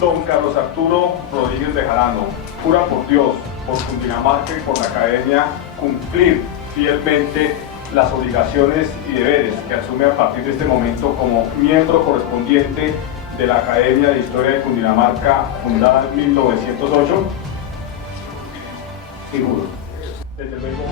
Don Carlos Arturo Rodríguez Bejarano, jura por Dios, por Cundinamarca y por la Academia cumplir fielmente las obligaciones y deberes que asume a partir de este momento como miembro correspondiente de la Academia de Historia de Cundinamarca, fundada en 1908. Sí, juro. Desde luego.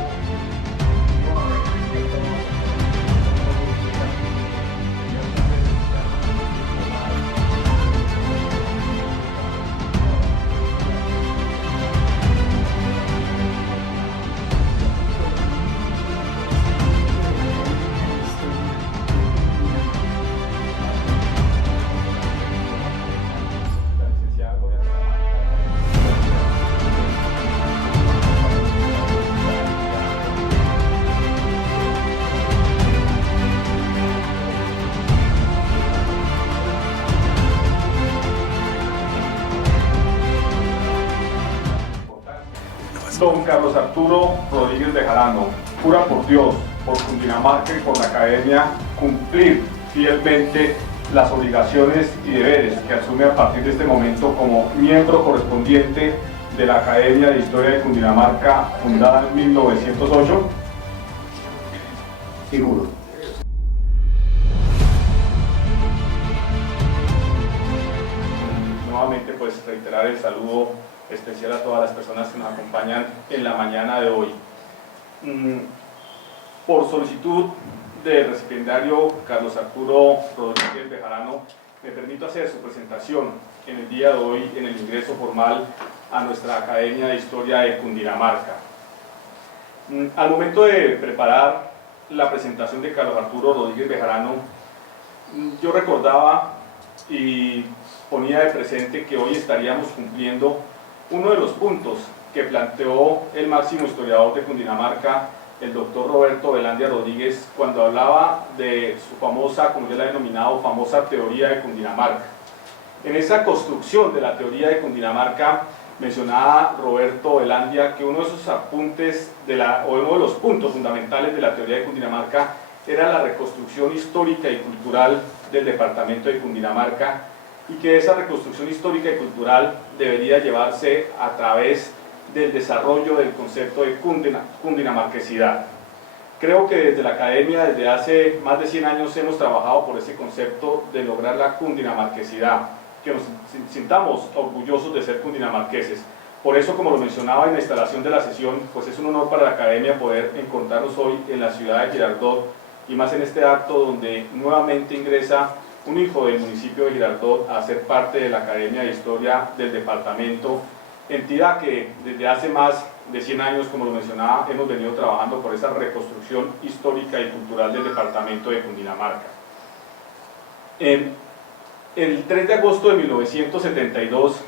Don Carlos Arturo Rodríguez Bejarano, jura por Dios, por Cundinamarca y por la Academia cumplir fielmente las obligaciones y deberes que asume a partir de este momento como miembro correspondiente de la Academia de Historia de Cundinamarca, fundada en 1908. Sí, juro. Nuevamente, pues reiterar el saludo especial a todas las personas que nos acompañan en la mañana de hoy. Por solicitud del recipiendario Carlos Arturo Rodríguez Bejarano, me permito hacer su presentación en el día de hoy en el ingreso formal a nuestra Academia de Historia de Cundinamarca. Al momento de preparar la presentación de Carlos Arturo Rodríguez Bejarano, yo recordaba y ponía de presente que hoy estaríamos cumpliendo uno de los puntos que planteó el máximo historiador de Cundinamarca, el doctor Roberto Velandia Rodríguez, cuando hablaba de su famosa, como yo la he denominado, famosa teoría de Cundinamarca. En esa construcción de la teoría de Cundinamarca, mencionaba Roberto Velandia que uno de esos apuntes, o uno de los puntos fundamentales de la teoría de Cundinamarca era la reconstrucción histórica y cultural del departamento de Cundinamarca, y que esa reconstrucción histórica y cultural debería llevarse a través del desarrollo del concepto de cundinamarquesidad. Creo que desde la Academia, desde hace más de 100 años, hemos trabajado por ese concepto de lograr la cundinamarquesidad, que nos sintamos orgullosos de ser cundinamarqueses. Por eso, como lo mencionaba en la instalación de la sesión, pues es un honor para la Academia poder encontrarnos hoy en la ciudad de Girardot, y más en este acto donde nuevamente ingresa un hijo del municipio de Girardot a ser parte de la Academia de Historia del departamento, entidad que desde hace más de 100 años, como lo mencionaba, hemos venido trabajando por esa reconstrucción histórica y cultural del departamento de Cundinamarca. El 3 de agosto de 1972,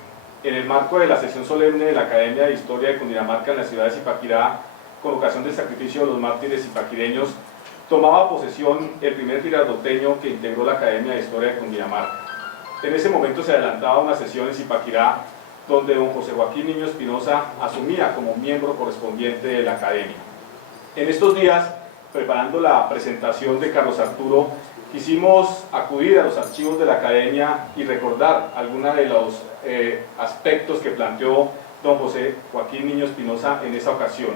en el marco de la sesión solemne de la Academia de Historia de Cundinamarca en la ciudad de Zipaquirá, con ocasión del sacrificio de los mártires zipaquireños, tomaba posesión el primer girardoteño que integró la Academia de Historia de Cundinamarca. En ese momento se adelantaba una sesión en Zipaquirá donde don José Joaquín Niño Espinosa asumía como miembro correspondiente de la Academia. En estos días, preparando la presentación de Carlos Arturo, quisimos acudir a los archivos de la Academia y recordar algunos de los aspectos que planteó don José Joaquín Niño Espinosa en esa ocasión.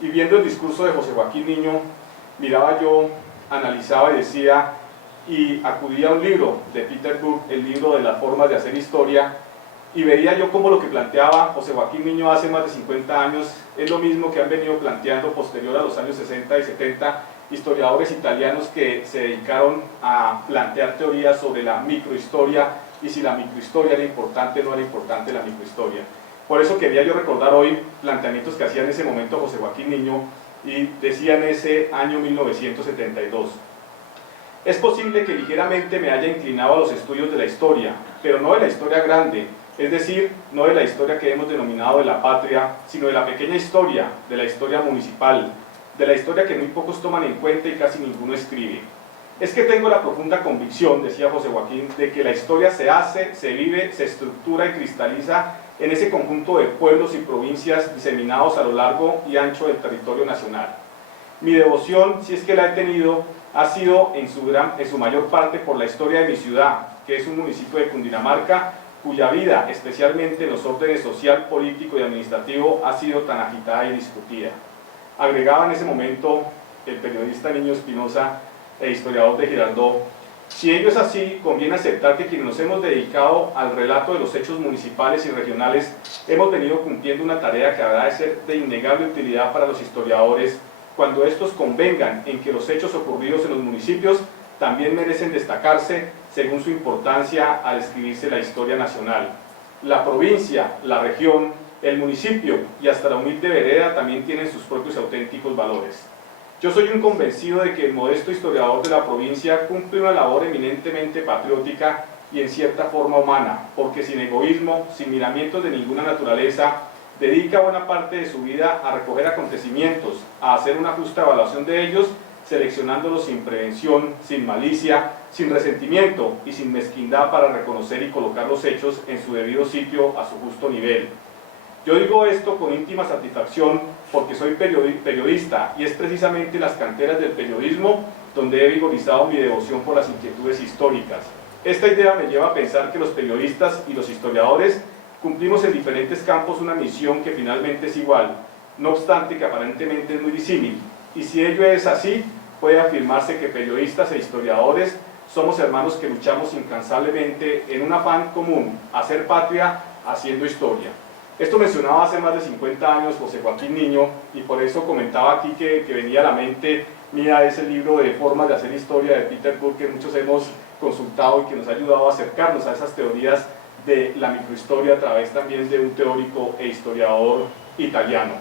Y viendo el discurso de José Joaquín Niño, miraba yo, analizaba y decía, y acudía a un libro de Peter Brook, el libro de las formas de hacer historia, y veía yo cómo lo que planteaba José Joaquín Niño hace más de 50 años es lo mismo que han venido planteando posterior a los años 60 y 70 historiadores italianos que se dedicaron a plantear teorías sobre la microhistoria y si la microhistoria era importante o no era importante la microhistoria. Por eso quería yo recordar hoy planteamientos que hacía en ese momento José Joaquín Niño, y decía en ese año 1972: es posible que ligeramente me haya inclinado a los estudios de la historia, pero no de la historia grande, es decir, no de la historia que hemos denominado de la patria, sino de la pequeña historia, de la historia municipal, de la historia que muy pocos toman en cuenta y casi ninguno escribe. Es que tengo la profunda convicción, decía José Joaquín, de que la historia se hace, se vive, se estructura y cristaliza en ese conjunto de pueblos y provincias diseminados a lo largo y ancho del territorio nacional. Mi devoción, si es que la he tenido, ha sido en su mayor parte por la historia de mi ciudad, que es un municipio de Cundinamarca, cuya vida, especialmente en los órdenes social, político y administrativo, ha sido tan agitada y discutida. Agregaba en ese momento el periodista Niño Espinosa e historiador de Girardot: si ello es así, conviene aceptar que quienes nos hemos dedicado al relato de los hechos municipales y regionales hemos venido cumpliendo una tarea que habrá de ser de innegable utilidad para los historiadores cuando estos convengan en que los hechos ocurridos en los municipios también merecen destacarse según su importancia al escribirse la historia nacional. La provincia, la región, el municipio y hasta la humilde vereda también tienen sus propios auténticos valores. Yo soy un convencido de que el modesto historiador de la provincia cumple una labor eminentemente patriótica y en cierta forma humana, porque sin egoísmo, sin miramientos de ninguna naturaleza, dedica buena parte de su vida a recoger acontecimientos, a hacer una justa evaluación de ellos, seleccionándolos sin prevención, sin malicia, sin resentimiento y sin mezquindad para reconocer y colocar los hechos en su debido sitio a su justo nivel. Yo digo esto con íntima satisfacción porque soy periodista y es precisamente en las canteras del periodismo donde he vigorizado mi devoción por las inquietudes históricas. Esta idea me lleva a pensar que los periodistas y los historiadores cumplimos en diferentes campos una misión que finalmente es igual, no obstante que aparentemente es muy disímil, y si ello es así, puede afirmarse que periodistas e historiadores somos hermanos que luchamos incansablemente en un afán común, hacer patria haciendo historia. Esto mencionaba hace más de 50 años José Joaquín Niño, y por eso comentaba aquí que venía a la mente mía ese libro de Formas de hacer historia de Peter Brook, que muchos hemos consultado y que nos ha ayudado a acercarnos a esas teorías de la microhistoria a través también de un teórico e historiador italiano.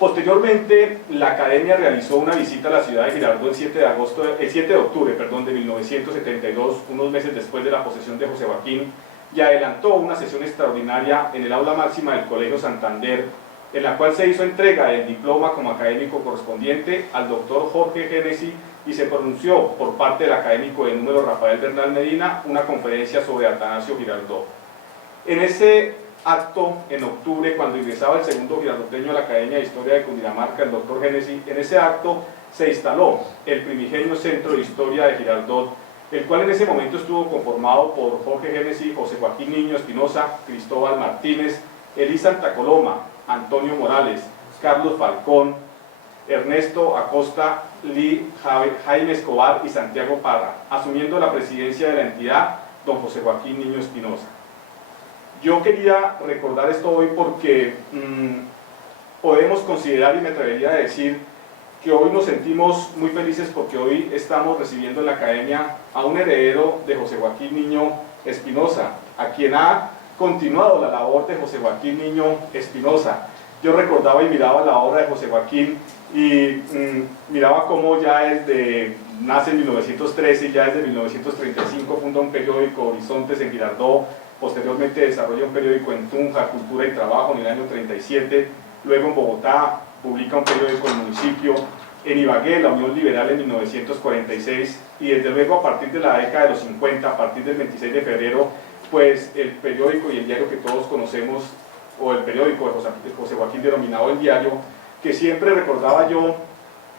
Posteriormente, la Academia realizó una visita a la ciudad de Girardot el 7 de octubre de 1972, unos meses después de la posesión de José Joaquín, y adelantó una sesión extraordinaria en el aula máxima del Colegio Santander, en la cual se hizo entrega del diploma como académico correspondiente al doctor Jorge Génesi y se pronunció por parte del académico de número Rafael Bernal Medina una conferencia sobre Atanasio Girardot. En ese acto, en octubre, cuando ingresaba el segundo girardoteño a la Academia de Historia de Cundinamarca, el doctor Génesi, en ese acto se instaló el primigenio Centro de Historia de Girardot, el cual en ese momento estuvo conformado por Jorge Génesi, José Joaquín Niño Espinosa, Cristóbal Martínez, Elí Santa Coloma, Antonio Morales, Carlos Falcón, Ernesto Acosta, Jaime Escobar y Santiago Parra, asumiendo la presidencia de la entidad don José Joaquín Niño Espinosa. Yo quería recordar esto hoy porque podemos considerar, y me atrevería a decir, que hoy nos sentimos muy felices porque hoy estamos recibiendo en la Academia a un heredero de José Joaquín Niño Espinosa, a quien ha continuado la labor de José Joaquín Niño Espinosa. Yo recordaba y miraba la obra de José Joaquín y miraba cómo ya nace en 1913 y ya desde 1935 funda un periódico, Horizontes, en Girardot, posteriormente desarrolla un periódico en Tunja, Cultura y Trabajo, en el año 37, luego en Bogotá publica un periódico en el municipio, en Ibagué, la Unión Liberal, en 1946, y desde luego a partir de la década de los 50, a partir del 26 de febrero, pues el periódico y el diario que todos conocemos, o el periódico de José Joaquín denominado El Diario, que siempre recordaba yo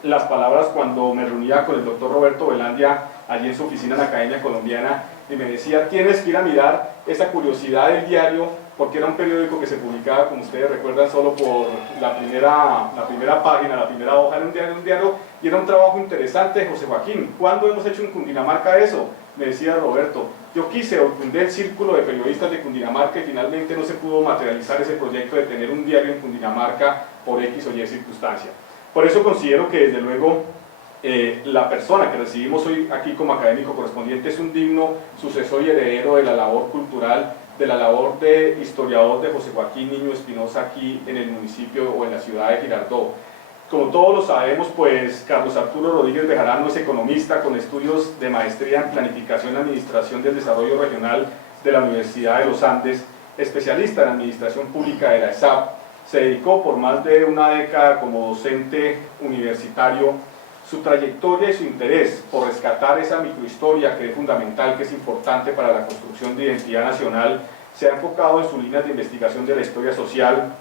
las palabras cuando me reunía con el doctor Roberto Velandia allí en su oficina en la Academia Colombiana, y me decía: tienes que ir a mirar esa curiosidad del diario, porque era un periódico que se publicaba, como ustedes recuerdan, solo por la primera página, la primera hoja, era un diario, y era un trabajo interesante de José Joaquín. ¿Cuándo hemos hecho en Cundinamarca eso? Me decía Roberto. Yo quise, fundé el Círculo de Periodistas de Cundinamarca y finalmente no se pudo materializar ese proyecto de tener un diario en Cundinamarca por X o Y circunstancia. Por eso considero que desde luego la persona que recibimos hoy aquí como académico correspondiente es un digno sucesor y heredero de la labor cultural, de la labor de historiador de José Joaquín Niño Espinosa aquí en el municipio o en la ciudad de Girardot. Como todos lo sabemos, pues Carlos Arturo Rodríguez Bejarano es economista con estudios de maestría en Planificación y Administración del Desarrollo Regional de la Universidad de los Andes, especialista en Administración Pública de la ESAP. Se dedicó por más de una década como docente universitario. Su trayectoria y su interés por rescatar esa microhistoria que es fundamental, que es importante para la construcción de identidad nacional, se ha enfocado en sus líneas de investigación de la historia social,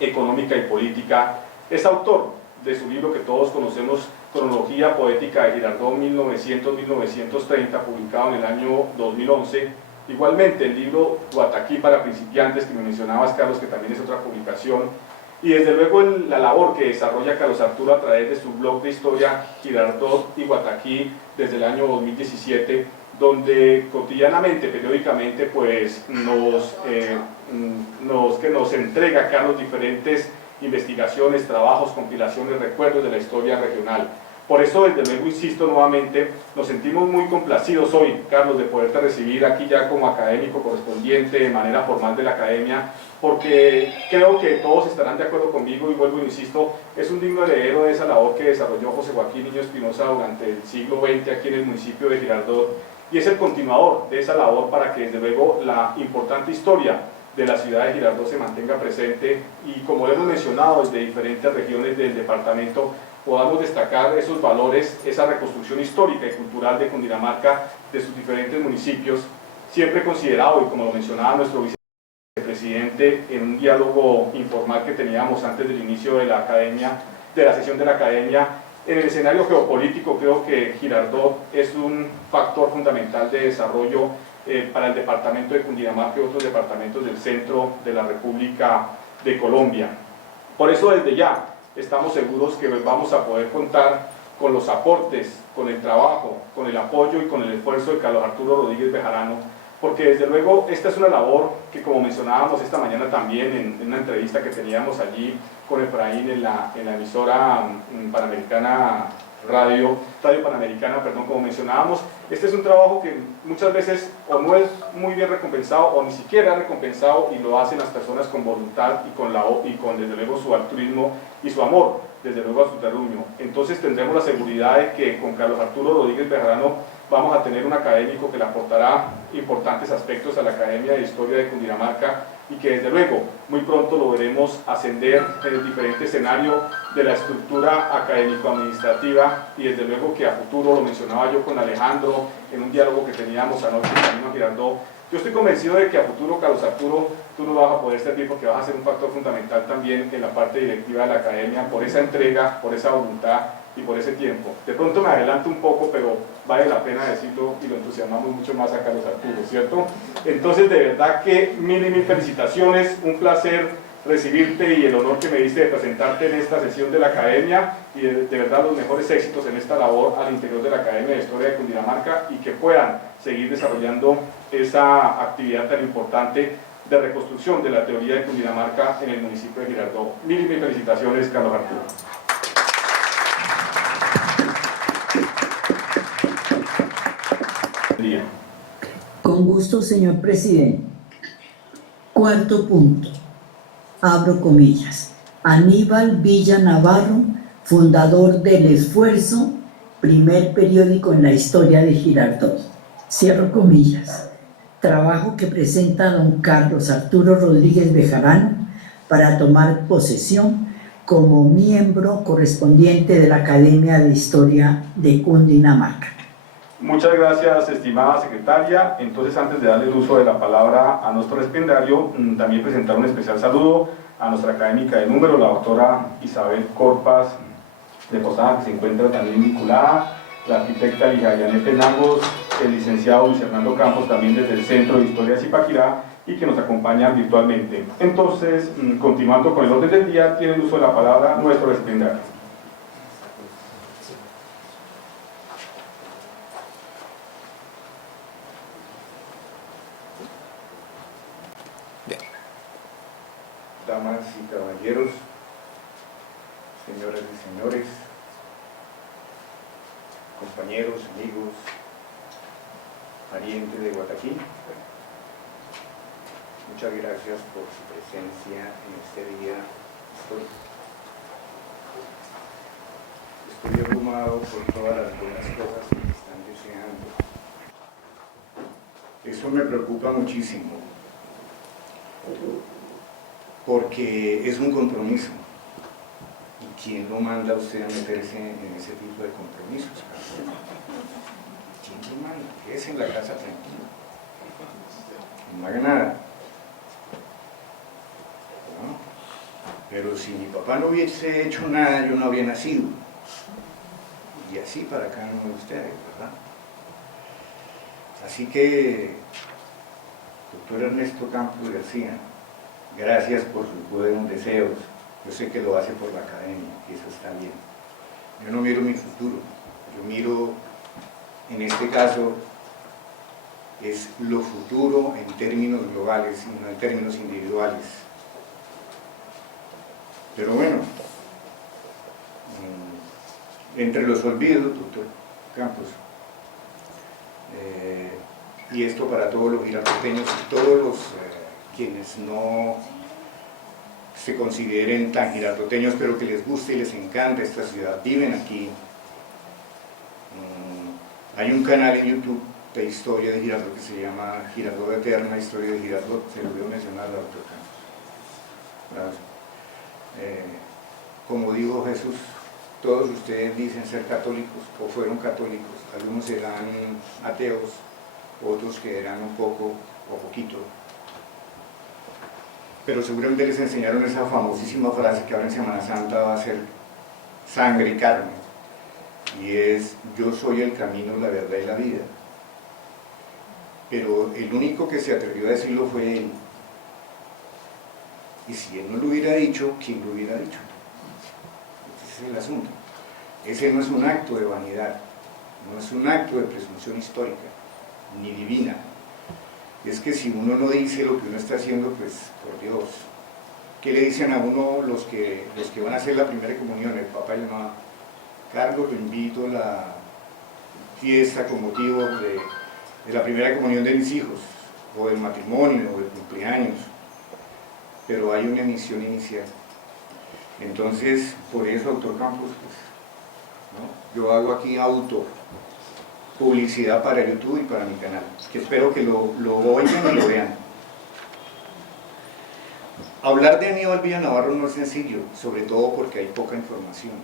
económica y política. Es autor de su libro que todos conocemos, Cronología Poética de Girardot 1900-1930, publicado en el año 2011, Igualmente, el libro Guataquí para principiantes, que me mencionabas, Carlos, que también es otra publicación, y desde luego la labor que desarrolla Carlos Arturo a través de su blog de historia Girardot y Guataquí desde el año 2017, donde cotidianamente, periódicamente, pues nos entrega, Carlos, diferentes investigaciones, trabajos, compilaciones, recuerdos de la historia regional. Por eso, desde luego, insisto nuevamente, nos sentimos muy complacidos hoy, Carlos, de poderte recibir aquí ya como académico correspondiente de manera formal de la academia, porque creo que todos estarán de acuerdo conmigo, y vuelvo e insisto, es un digno heredero de esa labor que desarrolló José Joaquín Niño Espinosa durante el siglo XX aquí en el municipio de Girardot, y es el continuador de esa labor para que, desde luego, la importante historia de la ciudad de Girardot se mantenga presente, y como hemos mencionado, desde diferentes regiones del departamento podamos destacar esos valores, esa reconstrucción histórica y cultural de Cundinamarca, de sus diferentes municipios, siempre considerado, y como lo mencionaba nuestro vicepresidente en un diálogo informal que teníamos antes del inicio de la academia, de la sesión de la academia, en el escenario geopolítico creo que Girardot es un factor fundamental de desarrollo para el departamento de Cundinamarca y otros departamentos del centro de la República de Colombia. Por eso, desde ya estamos seguros que vamos a poder contar con los aportes, con el trabajo, con el apoyo y con el esfuerzo de Carlos Arturo Rodríguez Bejarano, porque desde luego esta es una labor que, como mencionábamos esta mañana también en una entrevista que teníamos allí con Efraín en la emisora Panamericana Radio Panamericana, perdón, como mencionábamos, este es un trabajo que muchas veces o no es muy bien recompensado o ni siquiera recompensado, y lo hacen las personas con voluntad y con desde luego su altruismo y su amor, desde luego a su terruño. Entonces tendremos la seguridad de que con Carlos Arturo Rodríguez Bejarano vamos a tener un académico que le aportará importantes aspectos a la Academia de Historia de Cundinamarca, y que desde luego muy pronto lo veremos ascender en el diferente escenario de la estructura académico-administrativa, y desde luego que a futuro, lo mencionaba yo con Alejandro en un diálogo que teníamos anoche en Camino a Girardot, yo estoy convencido de que a futuro, Carlos Arturo, tú nos vas a poder servir, porque vas a ser un factor fundamental también en la parte directiva de la academia, por esa entrega, por esa voluntad y por ese tiempo. De pronto me adelanto un poco, pero vale la pena decirlo, y lo entusiasmamos mucho más a Carlos Arturo, ¿cierto? Entonces, de verdad que mil y mil felicitaciones, un placer recibirte y el honor que me diste de presentarte en esta sesión de la academia, y de verdad los mejores éxitos en esta labor al interior de la Academia de Historia de Cundinamarca, y que puedan seguir desarrollando esa actividad tan importante de reconstrucción de la teoría de Cundinamarca en el municipio de Girardot. Mil y mil felicitaciones, Carlos Arturo. Con gusto, señor presidente. Cuarto punto. Abro comillas. Aníbal Villa Navarro, fundador del Esfuerzo, primer periódico en la historia de Girardot. Cierro comillas. Trabajo que presenta don Carlos Arturo Rodríguez Bejarano para tomar posesión como miembro correspondiente de la Academia de Historia de Cundinamarca. Muchas gracias, estimada secretaria. Entonces, antes de darle el uso de la palabra a nuestro recipiendario, también presentar un especial saludo a nuestra académica de número, la doctora Isabel Corpas de Posada, que se encuentra también vinculada, la arquitecta Lijayané Penagos, el licenciado Luis Hernando Campos, también desde el Centro de Historia de Zipaquirá, y que nos acompañan virtualmente. Entonces, continuando con el orden del día, tiene el uso de la palabra nuestro recipiendario. Damas y caballeros, señoras y señores, compañeros, amigos, parientes de Guataquí, muchas gracias por su presencia en este día histórico. Estoy abrumado por todas las buenas cosas que me están deseando. Eso me preocupa muchísimo, porque es un compromiso. ¿Y quién lo manda a usted a meterse en ese tipo de compromisos? ¿Quién lo manda? Quédese en la casa tranquilo. No haga nada. ¿No? Pero si mi papá no hubiese hecho nada, yo no habría nacido. Y así para cada uno de ustedes, ¿verdad? Así que Doctor Ernesto Campos García, gracias por sus buenos deseos. Yo sé que lo hace por la academia y eso está bien. Yo no miro mi futuro, yo miro, en este caso, es lo futuro en términos globales y no en términos individuales. Pero bueno, entre los olvidos, doctor Campos, y esto para todos los girardoteños y todos los quienes no se consideren tan girardoteños, pero que les guste y les encanta esta ciudad, viven aquí. Hay un canal en YouTube de historia de Girardot que se llama Girardot Eterna, Historia de Girardot, se lo voy a mencionar al doctor Campos. Como dijo Jesús, todos ustedes dicen ser católicos o fueron católicos, algunos serán ateos, otros que eran un poco o poquito, pero seguramente les enseñaron esa famosísima frase que ahora en Semana Santa va a ser sangre y carne, y es: yo soy el camino, la verdad y la vida. Pero el único que se atrevió a decirlo fue él, y si él no lo hubiera dicho, ¿quién lo hubiera dicho? Ese es el asunto. Ese no es un acto de vanidad, no es un acto de presunción histórica, ni divina. Es que si uno no dice lo que uno está haciendo, pues, por Dios, ¿qué le dicen a uno los que van a hacer la primera comunión, el papá y la mamá? Carlos, lo invito a la fiesta con motivo de la primera comunión de mis hijos, o del matrimonio, o del cumpleaños, pero hay una emisión inicial. Entonces, por eso, doctor Campos, pues, ¿no? Yo hago aquí publicidad para YouTube y para mi canal, que espero que lo oigan y lo vean. Hablar de Aníbal Villa Navarro no es sencillo, sobre todo porque hay poca información.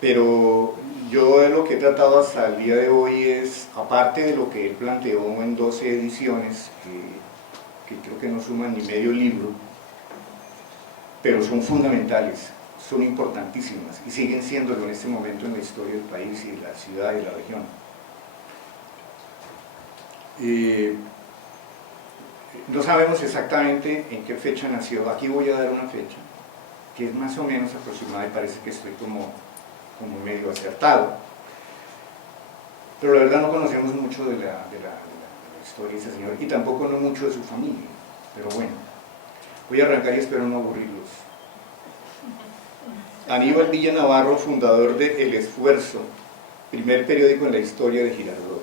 Pero yo lo que he tratado hasta el día de hoy es, aparte de lo que él planteó en 12 ediciones, que creo que no suman ni medio libro, pero son fundamentales, son importantísimas y siguen siéndolo en este momento en la historia del país y de la ciudad y de la región. No sabemos exactamente en qué fecha nació. Aquí voy a dar una fecha que es más o menos aproximada y parece que estoy como medio acertado, pero la verdad no conocemos mucho de la historia de ese señor y tampoco no mucho de su familia, pero bueno, voy a arrancar y espero no aburrirlos. Aníbal Villa Navarro, fundador de El Esfuerzo, primer periódico en la historia de Girardot.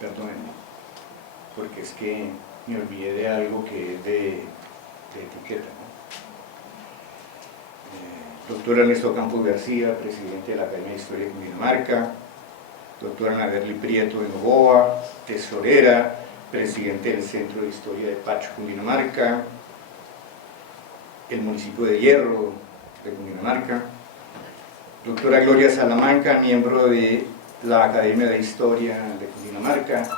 Perdónenme, porque es que me olvidé de algo que es de etiqueta, ¿no? Doctor Ernesto Campos García, presidente de la Academia de Historia de Cundinamarca. Doctora Ana Berly Prieto de Novoa, tesorera, presidente del Centro de Historia de Pacho, Cundinamarca. El municipio de Hierro, de Cundinamarca. Doctora Gloria Salamanca, miembro de la Academia de Historia de Cundinamarca.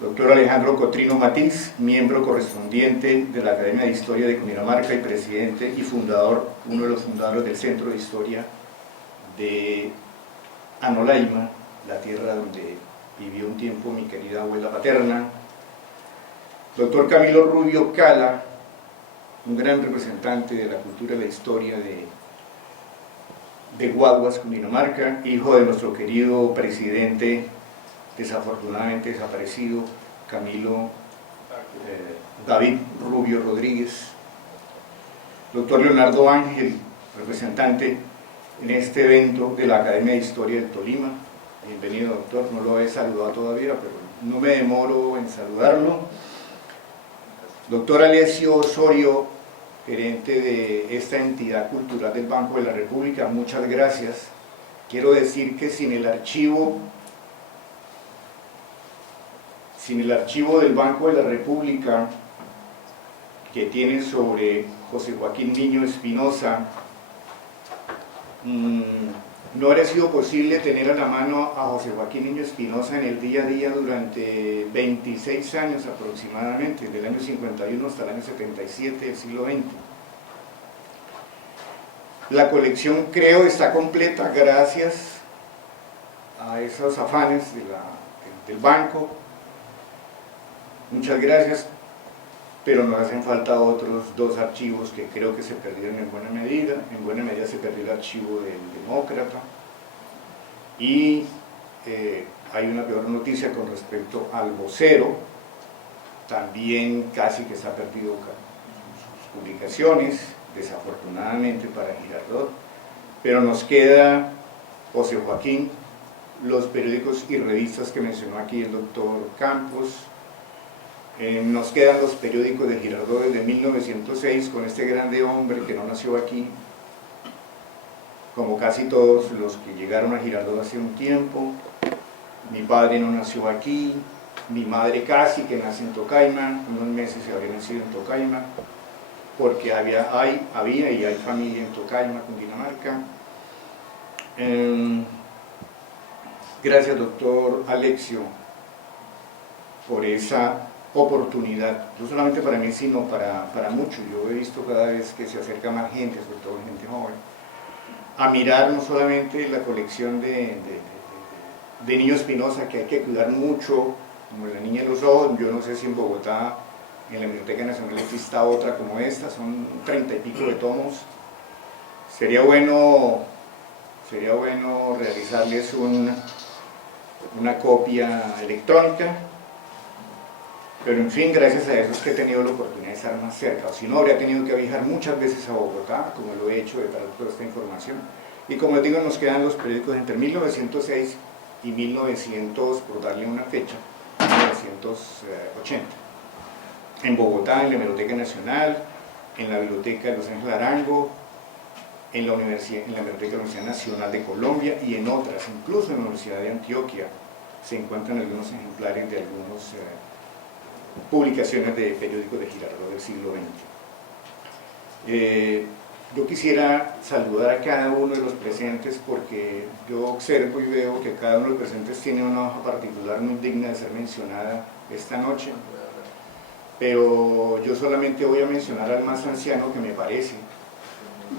Doctor Alejandro Cotrino Matiz, miembro correspondiente de la Academia de Historia de Cundinamarca y presidente y fundador, uno de los fundadores del Centro de Historia de Anolaima, la tierra donde vivió un tiempo mi querida abuela paterna. Doctor Camilo Rubio Cala, un gran representante de la cultura y la historia de Guaduas, Cundinamarca, hijo de nuestro querido presidente, desafortunadamente desaparecido, Camilo David Rubio Rodríguez. Doctor Leonardo Ángel, representante en este evento de la Academia de Historia del Tolima. Bienvenido, doctor, no lo he saludado todavía, pero no me demoro en saludarlo. Doctor Alessio Osorio, gerente de esta entidad cultural del Banco de la República, muchas gracias. Quiero decir que sin el archivo del Banco de la República que tiene sobre José Joaquín Niño Espinosa, no habría sido posible tener a la mano a José Joaquín Niño Espinosa en el día a día durante 26 años aproximadamente, desde el año 51 hasta el año 77 del siglo XX. La colección, creo, está completa gracias a esos afanes del del banco. Muchas gracias, pero nos hacen falta otros 2 archivos que creo que se perdieron en buena medida. En buena medida se perdió el archivo del Demócrata, y hay una peor noticia con respecto al Vocero. También casi que se ha perdido sus publicaciones, desafortunadamente para Girardot, pero nos queda, José Joaquín, los periódicos y revistas que mencionó aquí el doctor Campos. Nos quedan los periódicos de Girardot desde 1906, con este grande hombre que no nació aquí, como casi todos los que llegaron a Girardot hace un tiempo. Mi padre no nació aquí, mi madre casi que nace en Tocaima, unos meses se había nacido en Tocaima, porque había y hay familia en Tocaima, Cundinamarca. Gracias, doctor Alexio, por esa oportunidad, no solamente para mí, sino para muchos. Yo he visto cada vez que se acerca más gente, sobre todo gente joven, a mirar no solamente la colección de Niño Espinosa, que hay que cuidar mucho, como La Niña de los Ojos. Yo no sé si en Bogotá, en la Biblioteca Nacional, exista otra como esta, son 30 y pico de tomos. Sería bueno realizarles una copia electrónica, pero en fin, gracias a eso es que he tenido la oportunidad de estar más cerca, o si no, habría tenido que viajar muchas veces a Bogotá, como lo he hecho de traer toda esta información. Y como les digo, nos quedan los periódicos entre 1906 y 1900, por darle una fecha, 1980. En Bogotá, en la Biblioteca Nacional, en la Biblioteca de Los Ángeles Arango, en la Biblioteca de la Universidad Nacional de Colombia y en otras, incluso en la Universidad de Antioquia, se encuentran algunos ejemplares de algunas publicaciones de periódicos de Girardot del siglo XX. Yo quisiera saludar a cada uno de los presentes, porque yo observo y veo que cada uno de los presentes tiene una hoja particular muy digna de ser mencionada esta noche, pero yo solamente voy a mencionar al más anciano que me parece.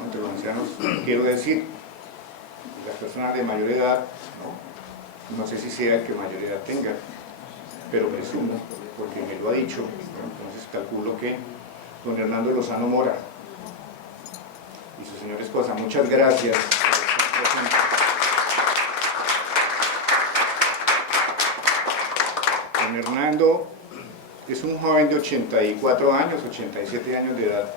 Entre los ancianos quiero decir, las personas de mayor edad, no sé si sea el que mayor edad tenga, pero presumo, porque me lo ha dicho, entonces calculo que don Hernando Lozano Mora y su señora esposa. Muchas gracias por estar presentes. Don Hernando es un joven de 84 años, 87 años de edad,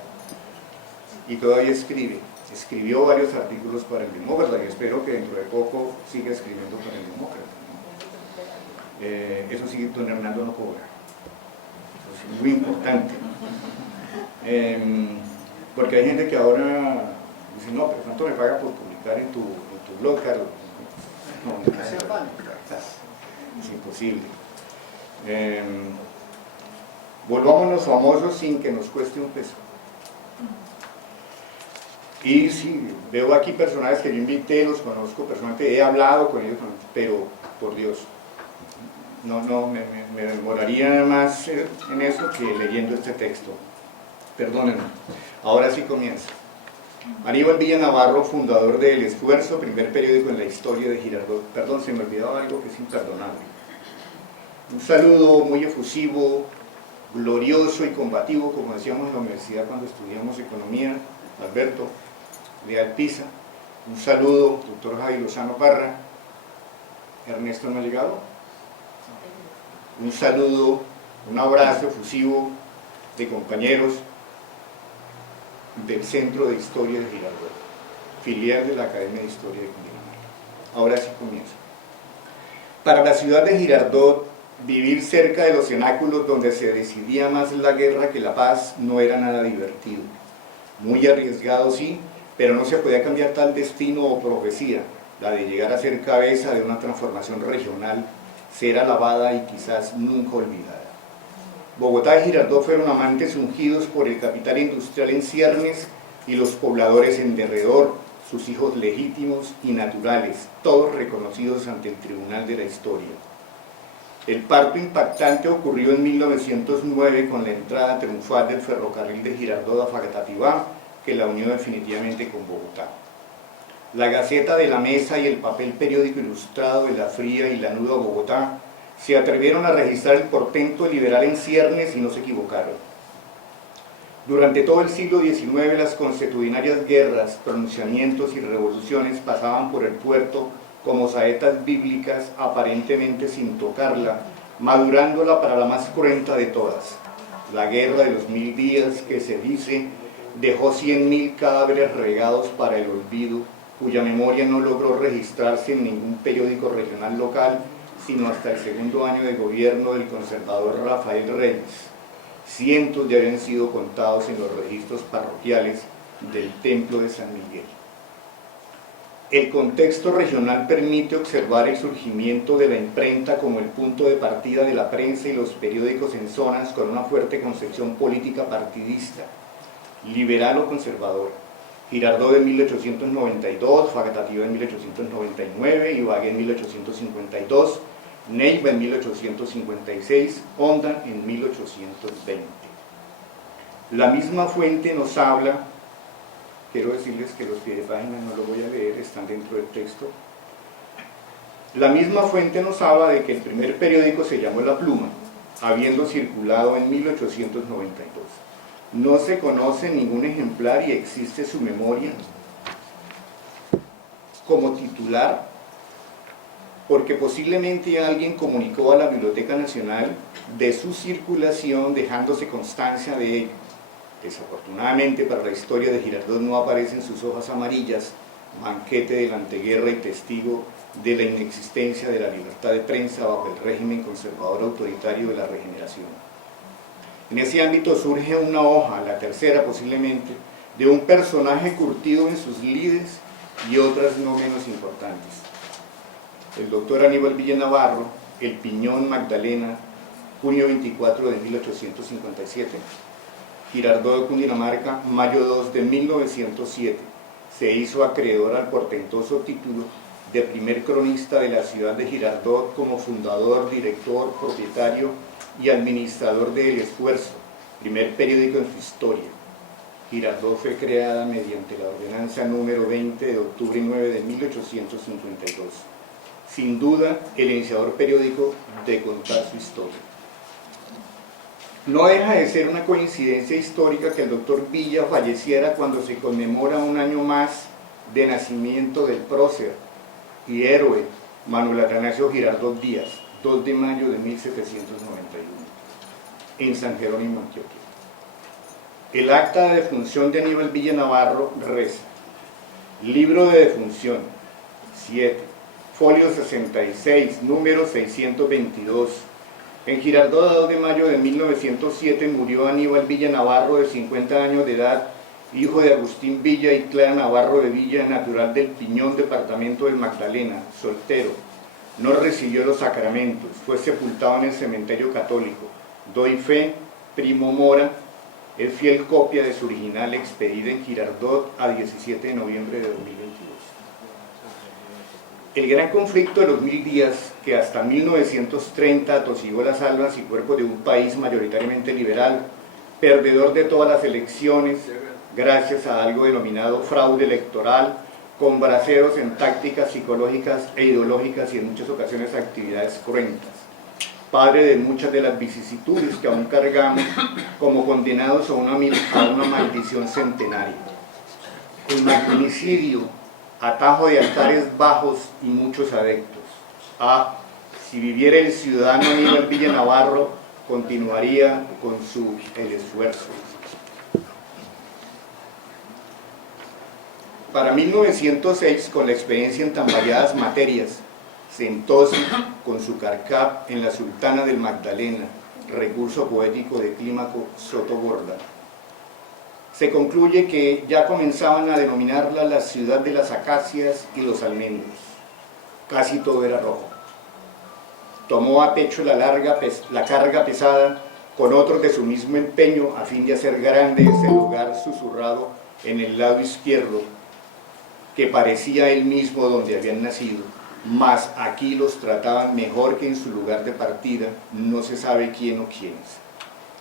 y todavía escribió varios artículos para el Demócrata, y espero que dentro de poco siga escribiendo para el Demócrata. Eso sí, don Hernando no cobra, eso es muy importante, porque hay gente que ahora dice, no, pero ¿cuánto me paga por publicar en tu blog, Carlos? No, es imposible. Volvámonos famosos sin que nos cueste un peso. Y sí, veo aquí personajes que yo invité, los conozco personalmente, he hablado con ellos, pero por Dios, me demoraría más en eso que leyendo este texto. Perdónenme. Ahora sí comienza. Aníbal Villa Navarro, fundador de El Esfuerzo, primer periódico en la historia de Girardot. Perdón, se me olvidaba algo que es imperdonable. Un saludo muy efusivo, glorioso y combativo, como decíamos en la universidad cuando estudiamos economía, Alberto Leal Pisa. Un saludo, doctor Javi Lozano Parra. Ernesto no ha llegado. Un saludo, un abrazo efusivo de compañeros del Centro de Historia de Girardot, filial de la Academia de Historia de Cundinamarca. Ahora sí comienza. Para la ciudad de Girardot, vivir cerca de los cenáculos donde se decidía más la guerra que la paz no era nada divertido. Muy arriesgado, sí, pero no se podía cambiar tal destino o profecía, la de llegar a ser cabeza de una transformación regional, ser alabada y quizás nunca olvidada. Bogotá y Girardot fueron amantes ungidos por el capital industrial en ciernes y los pobladores en derredor, sus hijos legítimos y naturales, todos reconocidos ante el tribunal de la historia. El parto impactante ocurrió en 1909 con la entrada triunfal del ferrocarril de Girardot a Facatativá, que la unió definitivamente con Bogotá. La Gaceta de la Mesa y el papel periódico ilustrado de la fría y lanuda Bogotá se atrevieron a registrar el portento liberal en ciernes y no se equivocaron. Durante todo el siglo XIX las consuetudinarias guerras, pronunciamientos y revoluciones pasaban por el puerto como saetas bíblicas aparentemente sin tocarla, madurándola para la más cruenta de todas, la guerra de los 1000 días que se dice dejó 100.000 cadáveres regados para el olvido, cuya memoria no logró registrarse en ningún periódico regional local, sino hasta el segundo año de gobierno del conservador Rafael Reyes. Cientos ya habían sido contados en los registros parroquiales del Templo de San Miguel. El contexto regional permite observar el surgimiento de la imprenta como el punto de partida de la prensa y los periódicos en zonas con una fuerte concepción política partidista, liberal o conservadora. Girardot en 1892, Facatativá en 1899, Ibagué en 1852, Neiva en 1856, Honda en 1820. La misma fuente nos habla, quiero decirles que los pies de página no lo voy a leer, están dentro del texto. La misma fuente nos habla de que el primer periódico se llamó La Pluma, habiendo circulado en 1892. No se conoce ningún ejemplar y existe su memoria como titular, porque posiblemente alguien comunicó a la Biblioteca Nacional de su circulación dejándose constancia de ello. Desafortunadamente para la historia de Girardot no aparecen sus hojas amarillas, banquete de la anteguerra y testigo de la inexistencia de la libertad de prensa bajo el régimen conservador autoritario de la Regeneración. En ese ámbito surge una hoja, la tercera posiblemente, de un personaje curtido en sus lides y otras no menos importantes. El doctor Aníbal Villa Navarro, El Piñón Magdalena, junio 24 de 1857, Girardot de Cundinamarca, mayo 2 de 1907, se hizo acreedor al portentoso título de primer cronista de la ciudad de Girardot como fundador, director, propietario y administrador de El Esfuerzo, primer periódico en su historia. Girardot fue creada mediante la ordenanza número 20 de octubre 9 de 1852. Sin duda, el iniciador periódico de contar su historia. No deja de ser una coincidencia histórica que el doctor Villa falleciera cuando se conmemora un año más de nacimiento del prócer y héroe Manuel Atanasio Girardot Díaz, 2 de mayo de 1791, en San Jerónimo, Antioquia. El acta de defunción de Aníbal Villa Navarro reza: libro de defunción, 7, folio 66, número 622. En Girardot, a 2 de mayo de 1907, murió Aníbal Villa Navarro, de 50 años de edad, hijo de Agustín Villa y Clara Navarro de Villa, natural del Piñón, departamento del Magdalena, soltero. No recibió los sacramentos, fue sepultado en el cementerio católico. Doy fe, Primo Mora, es fiel copia de su original expedida en Girardot a 17 de noviembre de 2022. El gran conflicto de los 1000 días, que hasta 1930 atosigó las almas y cuerpos de un país mayoritariamente liberal, perdedor de todas las elecciones, gracias a algo denominado fraude electoral, con braceros en tácticas psicológicas e ideológicas y en muchas ocasiones actividades cruentas. Padre de muchas de las vicisitudes que aún cargamos como condenados a una maldición centenaria. El magnicidio, atajo de altares bajos y muchos adeptos. Ah, si viviera el ciudadano Aníbal Villa Navarro, continuaría con el esfuerzo. Para 1906, con la experiencia en tan variadas materias, sentóse con su carcap en la Sultana del Magdalena, recurso poético de Clímaco Soto-Gorda. Se concluye que ya comenzaban a denominarla la ciudad de las acacias y los almendros. Casi todo era rojo. Tomó a pecho la carga pesada con otros de su mismo empeño a fin de hacer grande ese lugar susurrado en el lado izquierdo, que parecía él mismo donde habían nacido, mas aquí los trataban mejor que en su lugar de partida, no se sabe quién o quiénes.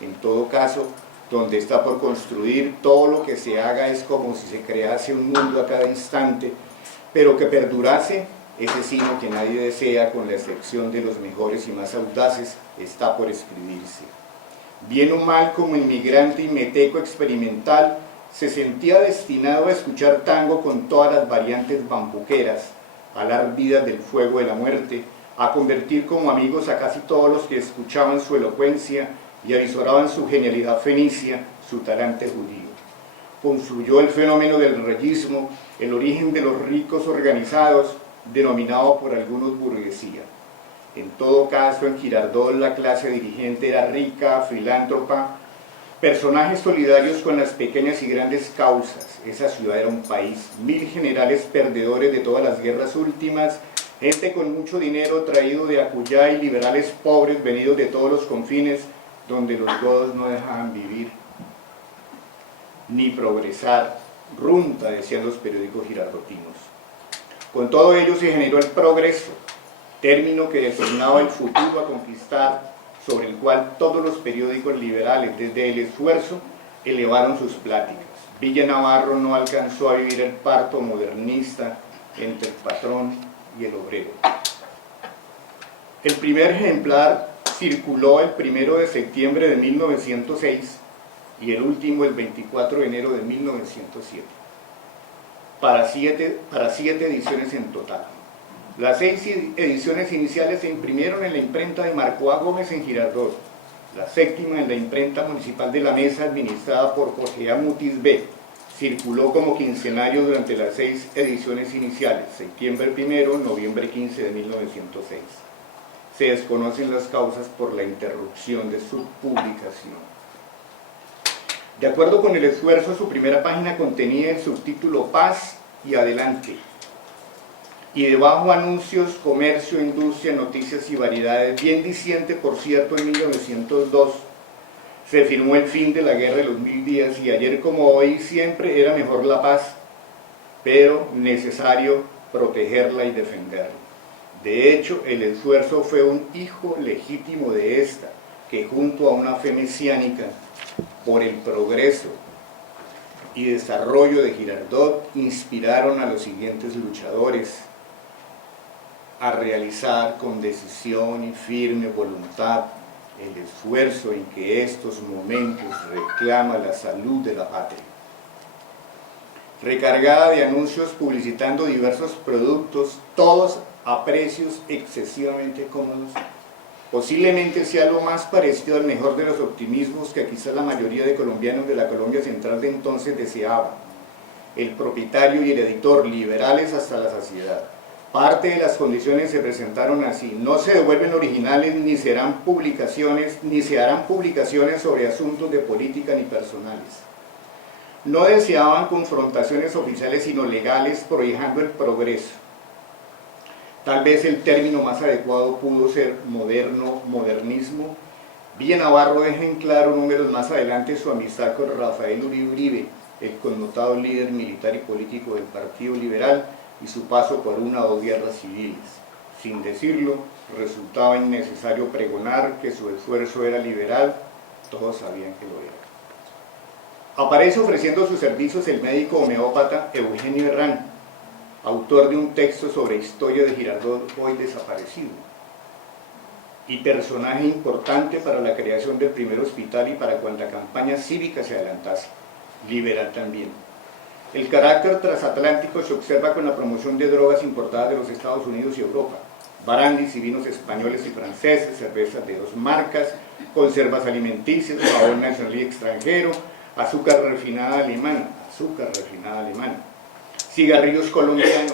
En todo caso, donde está por construir, todo lo que se haga es como si se crease un mundo a cada instante, pero que perdurase ese sino que nadie desea, con la excepción de los mejores y más audaces, está por escribirse. Bien o mal, como inmigrante y meteco experimental, se sentía destinado a escuchar tango con todas las variantes bambuqueras, a dar vidas del fuego de la muerte, a convertir como amigos a casi todos los que escuchaban su elocuencia y avisoraban su genialidad fenicia, su talante judío. Construyó el fenómeno del reyismo, el origen de los ricos organizados, denominado por algunos burguesía. En todo caso, en Girardot la clase dirigente era rica, filántropa, personajes solidarios con las pequeñas y grandes causas. Esa ciudad era un país, 1000 generales perdedores de todas las guerras últimas, gente con mucho dinero traído de acullá y liberales pobres venidos de todos los confines, donde los godos no dejaban vivir ni progresar. Runta, decían los periódicos girardotinos. Con todo ello se generó el progreso, término que designaba el futuro a conquistar, sobre el cual todos los periódicos liberales, desde El Esfuerzo, elevaron sus pláticas. Villa Navarro no alcanzó a vivir el parto modernista entre el patrón y el obrero. El primer ejemplar circuló el 1 de septiembre de 1906 y el último el 24 de enero de 1907, para siete ediciones en total. Las 6 ediciones iniciales se imprimieron en la imprenta de Marco A. Gómez en Girardot, la 7ª en la imprenta municipal de La Mesa, administrada por Jorge A. Mutis B. Circuló como quincenario durante las 6 ediciones iniciales, septiembre 1, noviembre 15 de 1906. Se desconocen las causas por la interrupción de su publicación. De acuerdo con El Esfuerzo, su primera página contenía el subtítulo Paz y Adelante, y debajo anuncios, comercio, industria, noticias y variedades, bien diciente, por cierto, en 1902 se firmó el fin de la guerra de los 1000 días, y ayer como hoy siempre era mejor la paz, pero necesario protegerla y defenderla. De hecho, El Esfuerzo fue un hijo legítimo de esta, que junto a una fe mesiánica por el progreso y desarrollo de Girardot inspiraron a los siguientes luchadores a realizar con decisión y firme voluntad el esfuerzo en que estos momentos reclama la salud de la patria. Recargada de anuncios publicitando diversos productos, todos a precios excesivamente cómodos, posiblemente sea lo más parecido al mejor de los optimismos que quizás la mayoría de colombianos de la Colombia central de entonces deseaban. El propietario y el editor, liberales hasta la saciedad. Parte de las condiciones se presentaron así: no se devuelven originales ni se harán publicaciones sobre asuntos de política ni personales. No deseaban confrontaciones oficiales sino legales, prohijando el progreso. Tal vez el término más adecuado pudo ser modernismo. Villa Navarro deja en claro números más adelante su amistad con Rafael Uribe, el connotado líder militar y político del Partido Liberal, y su paso por 1 o 2 guerras civiles. Sin decirlo, resultaba innecesario pregonar que su esfuerzo era liberal, todos sabían que lo era. Aparece ofreciendo sus servicios el médico homeópata Eugenio Herrán, autor de un texto sobre historia de Girardot, hoy desaparecido, y personaje importante para la creación del primer hospital y para cuanta campaña cívica se adelantase, liberal también. El carácter transatlántico se observa con la promoción de drogas importadas de los Estados Unidos y Europa, barandis y vinos españoles y franceses, cervezas de 2 marcas, conservas alimenticias, jabón nacional y extranjero, azúcar refinada alemana, cigarrillos colombianos,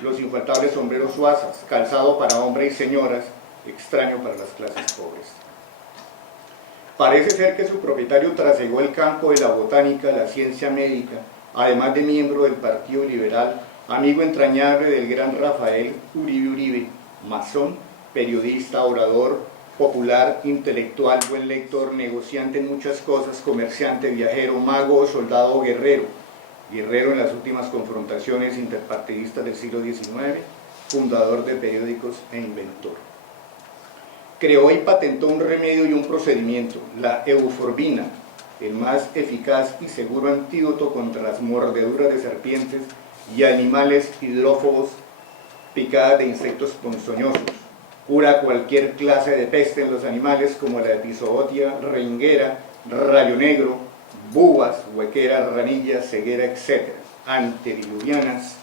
los infaltables sombreros suazas, calzado para hombres y señoras, extraño para las clases pobres. Parece ser que su propietario trasegó el campo de la botánica, la ciencia médica, además de miembro del Partido Liberal, amigo entrañable del gran Rafael Uribe, masón, periodista, orador, popular, intelectual, buen lector, negociante en muchas cosas, comerciante, viajero, mago, soldado, guerrero en las últimas confrontaciones interpartidistas del siglo XIX, fundador de periódicos e inventor. Creó y patentó un remedio y un procedimiento, la euforbina, el más eficaz y seguro antídoto contra las mordeduras de serpientes y animales hidrófobos picadas de insectos ponzoñosos, cura cualquier clase de peste en los animales como la epizootia, ringuera, rayo negro, bubas, huequera, ranillas, ceguera, etc. Antediluvianas,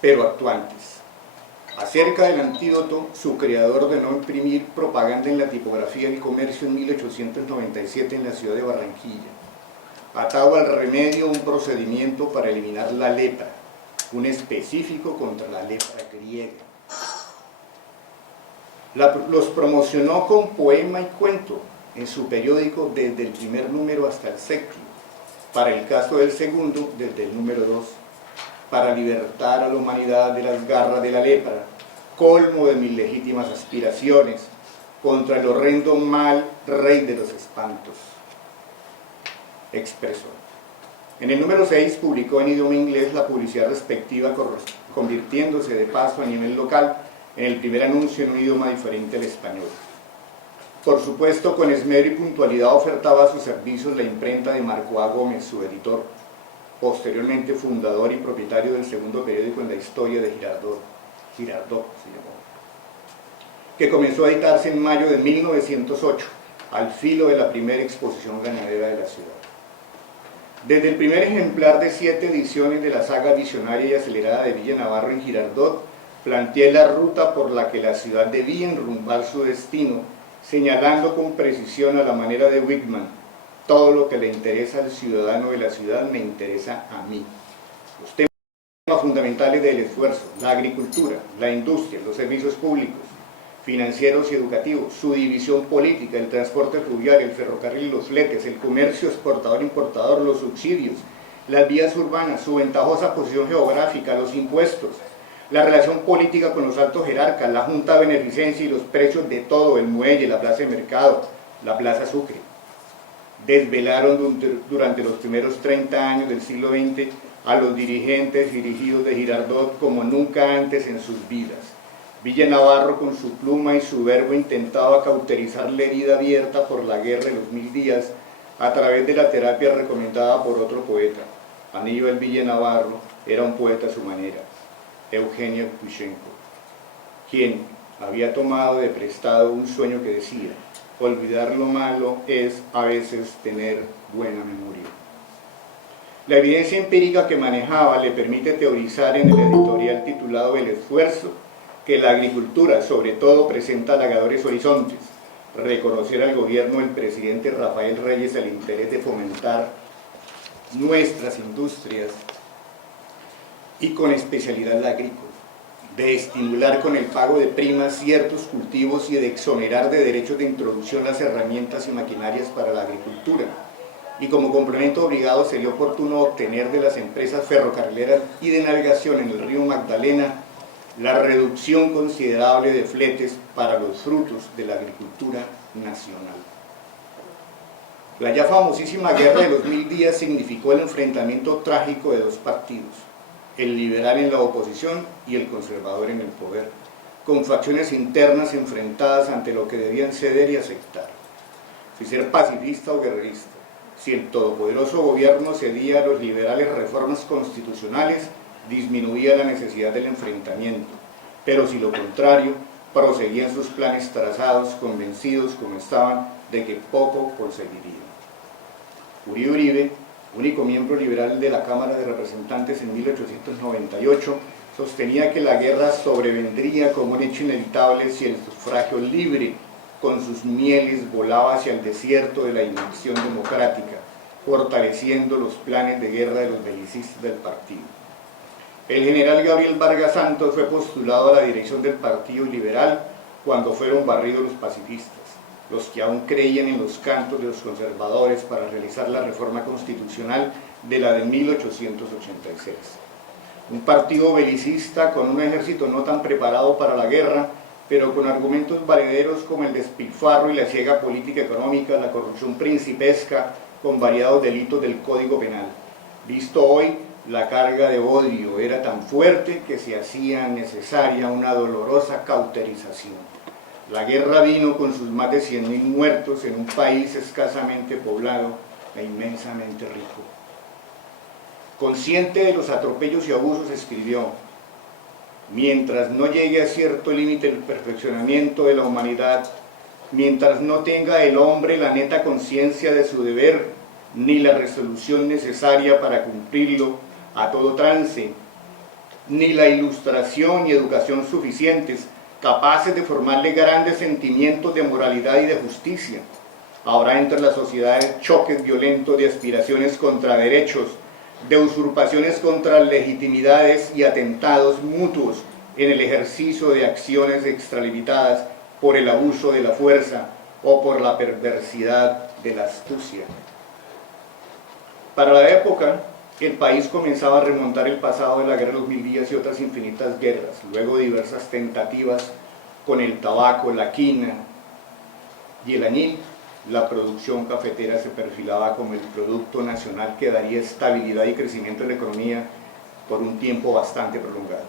pero actuantes. Acerca del antídoto, su creador ordenó imprimir propaganda en la tipografía del comercio en 1897 en la ciudad de Barranquilla. Atado al remedio un procedimiento para eliminar la lepra, un específico contra la lepra griega. Los promocionó con poema y cuento en su periódico desde el primer número hasta el séptimo, para el caso del segundo desde el número 2, para libertar a la humanidad de las garras de la lepra, colmo de mis legítimas aspiraciones, contra el horrendo mal, rey de los espantos. Expresó. En el número 6 publicó en idioma inglés la publicidad respectiva, convirtiéndose de paso a nivel local en el primer anuncio en un idioma diferente al español. Por supuesto, con esmero y puntualidad ofertaba sus servicios la imprenta de Marco A. Gómez, su editor, posteriormente fundador y propietario del segundo periódico en la historia de Girardot se llamó, que comenzó a editarse en mayo de 1908, al filo de la primera exposición ganadera de la ciudad. Desde el primer ejemplar de 7 ediciones de la saga visionaria y acelerada de Villa Navarro en Girardot, planteé la ruta por la que la ciudad debía enrumbar su destino, señalando con precisión a la manera de Whitman: todo lo que le interesa al ciudadano de la ciudad me interesa a mí. Los temas fundamentales del esfuerzo: la agricultura, la industria, los servicios públicos, financieros y educativos, su división política, el transporte fluvial, el ferrocarril, los fletes, el comercio exportador-importador, los subsidios, las vías urbanas, su ventajosa posición geográfica, los impuestos, la relación política con los altos jerarcas, la junta de beneficencia y los precios de todo, el muelle, la plaza de mercado, la plaza Sucre. Desvelaron durante los primeros 30 años del siglo XX a los dirigentes y dirigidos de Girardot como nunca antes en sus vidas. Villa Navarro, con su pluma y su verbo, intentaba cauterizar la herida abierta por la guerra de los 1000 días a través de la terapia recomendada por otro poeta. Aníbal Villa Navarro era un poeta a su manera, Eugenio Tushenko, quien había tomado de prestado un sueño que decía: olvidar lo malo es a veces tener buena memoria. La evidencia empírica que manejaba le permite teorizar en el editorial titulado El esfuerzo que la agricultura sobre todo presenta halagadores horizontes, reconocer al gobierno del presidente Rafael Reyes el interés de fomentar nuestras industrias y con especialidad la agrícola, de estimular con el pago de primas ciertos cultivos y de exonerar de derechos de introducción las herramientas y maquinarias para la agricultura. Y como complemento obligado sería oportuno obtener de las empresas ferrocarrileras y de navegación en el río Magdalena la reducción considerable de fletes para los frutos de la agricultura nacional. La ya famosísima Guerra de los 1000 días significó el enfrentamiento trágico de dos partidos, el liberal en la oposición y el conservador en el poder, con facciones internas enfrentadas ante lo que debían ceder y aceptar, si ser pacifista o guerrerista, si el todopoderoso gobierno cedía a los liberales reformas constitucionales, disminuía la necesidad del enfrentamiento, pero si lo contrario, proseguían sus planes trazados, convencidos como estaban de que poco conseguirían. Uribe, único miembro liberal de la Cámara de Representantes en 1898, sostenía que la guerra sobrevendría como un hecho inevitable si el sufragio libre con sus mieles volaba hacia el desierto de la inacción democrática, fortaleciendo los planes de guerra de los belicistas del partido. El general Gabriel Vargas Santos fue postulado a la dirección del Partido Liberal cuando fueron barridos los pacifistas, los que aún creían en los cantos de los conservadores para realizar la reforma constitucional de la de 1886. Un partido belicista con un ejército no tan preparado para la guerra, pero con argumentos valederos como el despilfarro y la ciega política económica, la corrupción principesca con variados delitos del Código Penal. Visto hoy, la carga de odio era tan fuerte que se hacía necesaria una dolorosa cauterización. La guerra vino con sus más de 100.000 muertos en un país escasamente poblado e inmensamente rico. Consciente de los atropellos y abusos, escribió: mientras no llegue a cierto límite el perfeccionamiento de la humanidad, mientras no tenga el hombre la neta conciencia de su deber, ni la resolución necesaria para cumplirlo a todo trance, ni la ilustración y educación suficientes, capaces de formarle grandes sentimientos de moralidad y de justicia, habrá entre las sociedades choques violentos de aspiraciones contra derechos, de usurpaciones contra legitimidades y atentados mutuos en el ejercicio de acciones extralimitadas por el abuso de la fuerza o por la perversidad de la astucia. Para la época, el país comenzaba a remontar el pasado de la Guerra de los Mil Días y otras infinitas guerras, luego de diversas tentativas con el tabaco, la quina y el añil. La producción cafetera se perfilaba como el producto nacional que daría estabilidad y crecimiento en la economía por un tiempo bastante prolongado.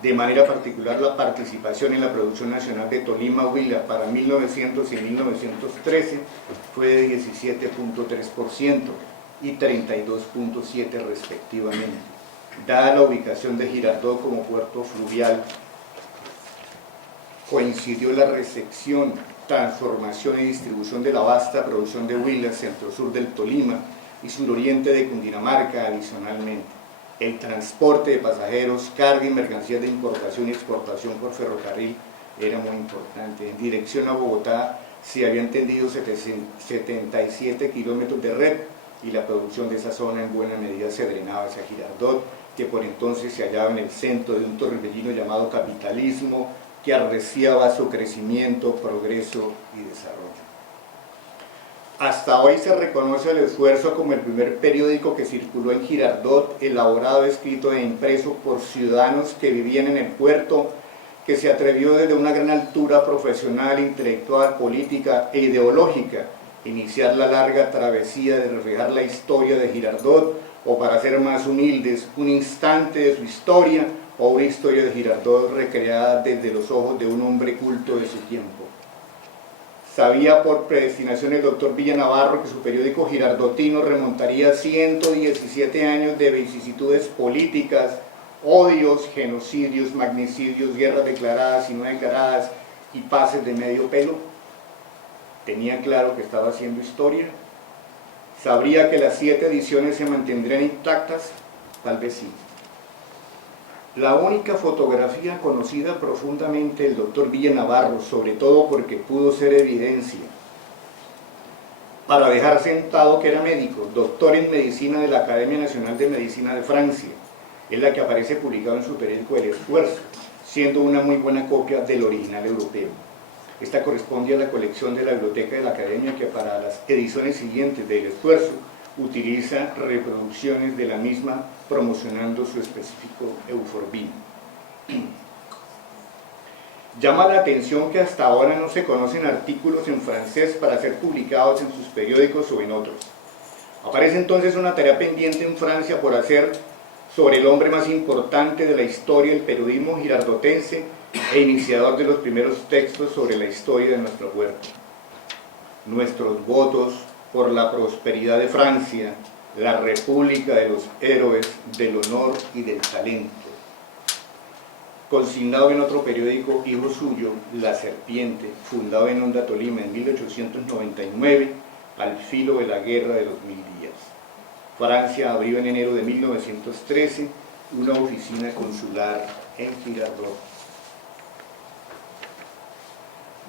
De manera particular, la participación en la producción nacional de Tolima Huila para 1900 y 1913 fue de 17.3% y 32.7% respectivamente. Dada la ubicación de Girardot como puerto fluvial, coincidió la recepción, transformación y distribución de la vasta producción de Huila, centro-sur del Tolima y suroriente de Cundinamarca. Adicionalmente, el transporte de pasajeros, carga y mercancías de importación y exportación por ferrocarril era muy importante. En dirección a Bogotá se habían tendido 77 kilómetros de red y la producción de esa zona en buena medida se drenaba hacia Girardot, que por entonces se hallaba en el centro de un torbellino llamado capitalismo, que arreciaba su crecimiento, progreso y desarrollo. Hasta hoy se reconoce el esfuerzo como el primer periódico que circuló en Girardot, elaborado, escrito e impreso por ciudadanos que vivían en el puerto, que se atrevió desde una gran altura profesional, intelectual, política e ideológica iniciar la larga travesía de reflejar la historia de Girardot, o para ser más humildes, un instante de su historia, o una historia de Girardot recreada desde los ojos de un hombre culto de su tiempo. Sabía por predestinación el doctor Villanavarro que su periódico girardotino remontaría 117 años de vicisitudes políticas, odios, genocidios, magnicidios, guerras declaradas y no declaradas y pases de medio pelo. ¿Tenía claro que estaba haciendo historia? ¿Sabría que las 7 ediciones se mantendrían intactas? Tal vez sí. La única fotografía conocida profundamente del doctor Villanavarro, sobre todo porque pudo ser evidencia para dejar sentado que era médico, doctor en medicina de la Academia Nacional de Medicina de Francia, es la que aparece publicado en su periódico El Esfuerzo, siendo una muy buena copia del original europeo. Esta corresponde a la colección de la Biblioteca de la Academia, que para las ediciones siguientes del Esfuerzo utiliza reproducciones de la misma promocionando su específico euforbino. Llama la atención que hasta ahora no se conocen artículos en francés para ser publicados en sus periódicos o en otros. Aparece entonces una tarea pendiente en Francia por hacer sobre el hombre más importante de la historia del periodismo girardotense e iniciador de los primeros textos sobre la historia de nuestro puerto. Nuestros votos por la prosperidad de Francia, la república de los héroes, del honor y del talento. Consignado en otro periódico hijo suyo, La Serpiente, fundado en Honda, Tolima, en 1899, al filo de la Guerra de los Mil Días. Francia abrió en enero de 1913 una oficina consular en Girardot.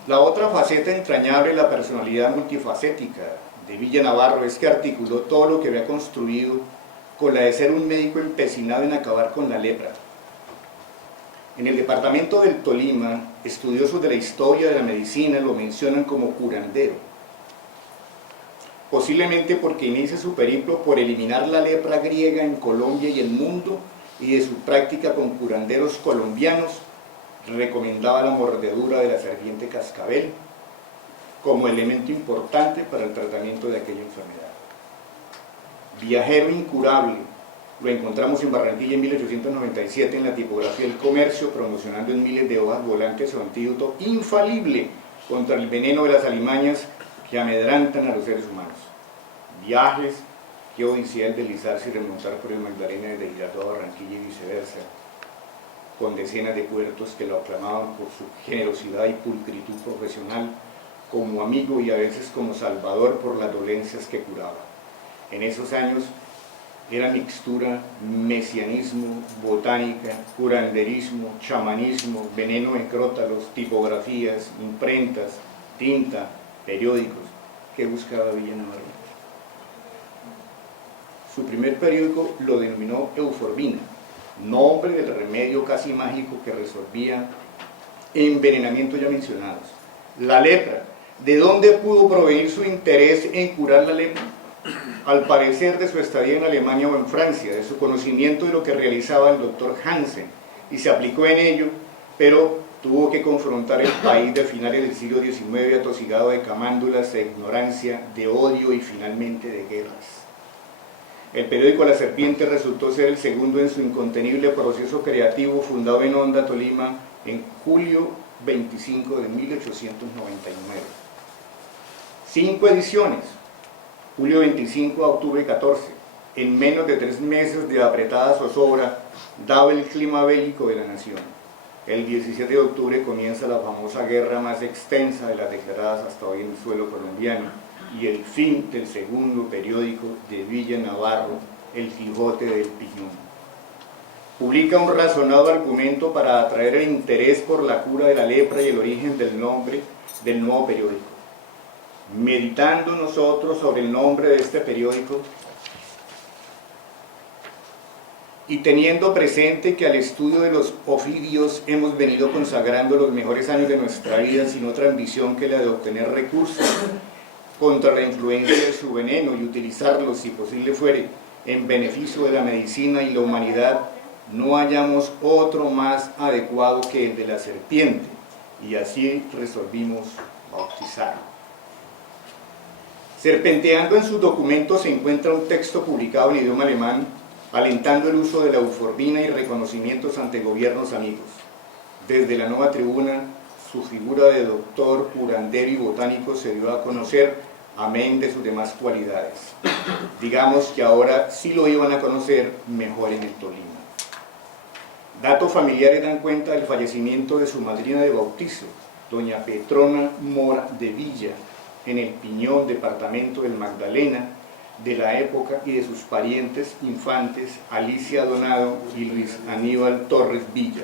La otra faceta entrañable de la personalidad multifacética de Villanavarro es que articuló todo lo que había construido con la de ser un médico empecinado en acabar con la lepra. En el departamento del Tolima, estudiosos de la historia de la medicina lo mencionan como curandero, posiblemente porque inicia su periplo por eliminar la lepra griega en Colombia y el mundo, y de su práctica con curanderos colombianos recomendaba la mordedura de la serpiente cascabel como elemento importante para el tratamiento de aquella enfermedad. Viajero incurable, lo encontramos en Barranquilla en 1897 en la tipografía El Comercio, promocionando en miles de hojas volantes su antídoto infalible contra el veneno de las alimañas que amedrantan a los seres humanos. Viajes, qué odisea el deslizarse y remontar por el Magdalena desde Girardot a Barranquilla y viceversa, con decenas de puertos que lo aclamaban por su generosidad y pulcritud profesional, como amigo y a veces como salvador por las dolencias que curaba. En esos años era mixtura, mesianismo, botánica, curanderismo, chamanismo, veneno en crótalos, tipografías, imprentas, tinta, periódicos. ¿Qué buscaba Villa Navarro? Su primer periódico lo denominó Euforbina, nombre del remedio casi mágico que resolvía envenenamientos ya mencionados. La lepra. ¿De dónde pudo provenir su interés en curar la lepra? Al parecer de su estadía en Alemania o en Francia, de su conocimiento de lo que realizaba el doctor Hansen, y se aplicó en ello, pero tuvo que confrontar el país de finales del siglo XIX atosigado de camándulas, de ignorancia, de odio y finalmente de guerras. El periódico La Serpiente resultó ser el segundo en su incontenible proceso creativo, fundado en Honda, Tolima, en julio 25 de 1899. 5 ediciones, julio 25 a octubre 14, en menos de 3 meses de apretada zozobra, dado el clima bélico de la nación. El 17 de octubre comienza la famosa guerra más extensa de las declaradas hasta hoy en el suelo colombiano, y el fin del segundo periódico de Villa Navarro, El Quijote del Piñón. Publica un razonado argumento para atraer el interés por la cura de la lepra y el origen del nombre del nuevo periódico. Meditando nosotros sobre el nombre de este periódico y teniendo presente que al estudio de los ofidios hemos venido consagrando los mejores años de nuestra vida sin otra ambición que la de obtener recursos contra la influencia de su veneno y utilizarlos, si posible fuere, en beneficio de la medicina y la humanidad, no hallamos otro más adecuado que el de La Serpiente, y así resolvimos bautizarlo. Serpenteando en sus documentos se encuentra un texto publicado en idioma alemán, alentando el uso de la euforbina y reconocimientos ante gobiernos amigos. Desde la Nueva Tribuna, su figura de doctor, curandero y botánico se dio a conocer, amén de sus demás cualidades. Digamos que ahora sí lo iban a conocer mejor en el Tolima. Datos familiares dan cuenta del fallecimiento de su madrina de bautizo, doña Petrona Mora de Villa, en el Piñón, departamento del Magdalena, de la época, y de sus parientes infantes Alicia Donado y Luis Aníbal Torres Villa.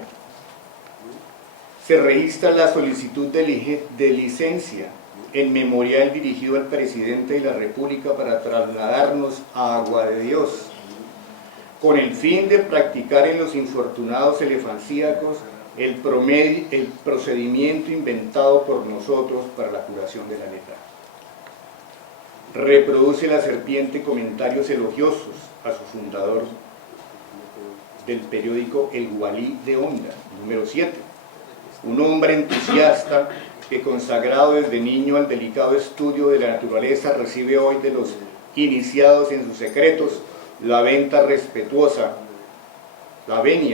Se registra la solicitud de licencia en memorial dirigido al presidente de la República para trasladarnos a Agua de Dios, con el fin de practicar en los infortunados elefancíacos el procedimiento inventado por nosotros para la curación de la lepra. Reproduce La Serpiente comentarios elogiosos a su fundador del periódico El Gualí de Honda, número 7, un hombre entusiasta que, consagrado desde niño al delicado estudio de la naturaleza, recibe hoy de los iniciados en sus secretos la venia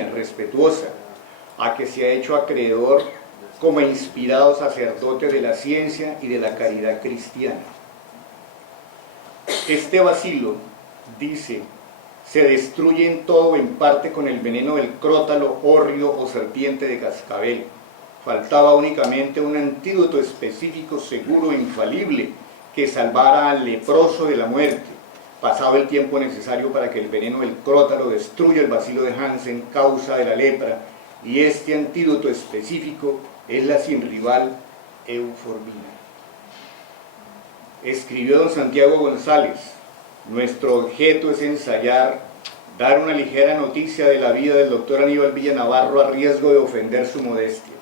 respetuosa a que se ha hecho acreedor como inspirado sacerdote de la ciencia y de la caridad cristiana. Este bacilo, dice, se destruye en todo o en parte con el veneno del crótalo, hórreo o serpiente de cascabel. Faltaba únicamente un antídoto específico, seguro e infalible, que salvara al leproso de la muerte. Pasado el tiempo necesario para que el veneno del crótalo destruya el bacilo de Hansen, causa de la lepra, y este antídoto específico es la sin rival euforbina. Escribió don Santiago González: nuestro objeto es ensayar, dar una ligera noticia de la vida del doctor Aníbal Villa Navarro a riesgo de ofender su modestia.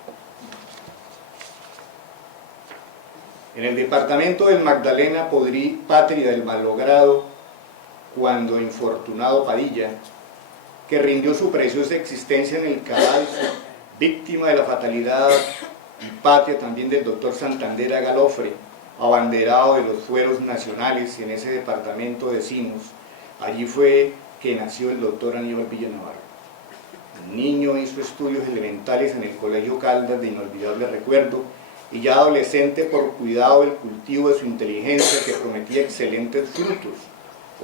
En el departamento del Magdalena, patria del malogrado, cuando infortunado Padilla, que rindió su preciosa existencia en el cadalso, víctima de la fatalidad, y patria también del doctor Santander Galofre, abanderado de los fueros nacionales, y en ese departamento decimos, allí fue que nació el doctor Aníbal Villa Navarro. El niño hizo estudios elementales en el Colegio Caldas de inolvidable recuerdo, y ya adolescente, por cuidado del cultivo de su inteligencia que prometía excelentes frutos,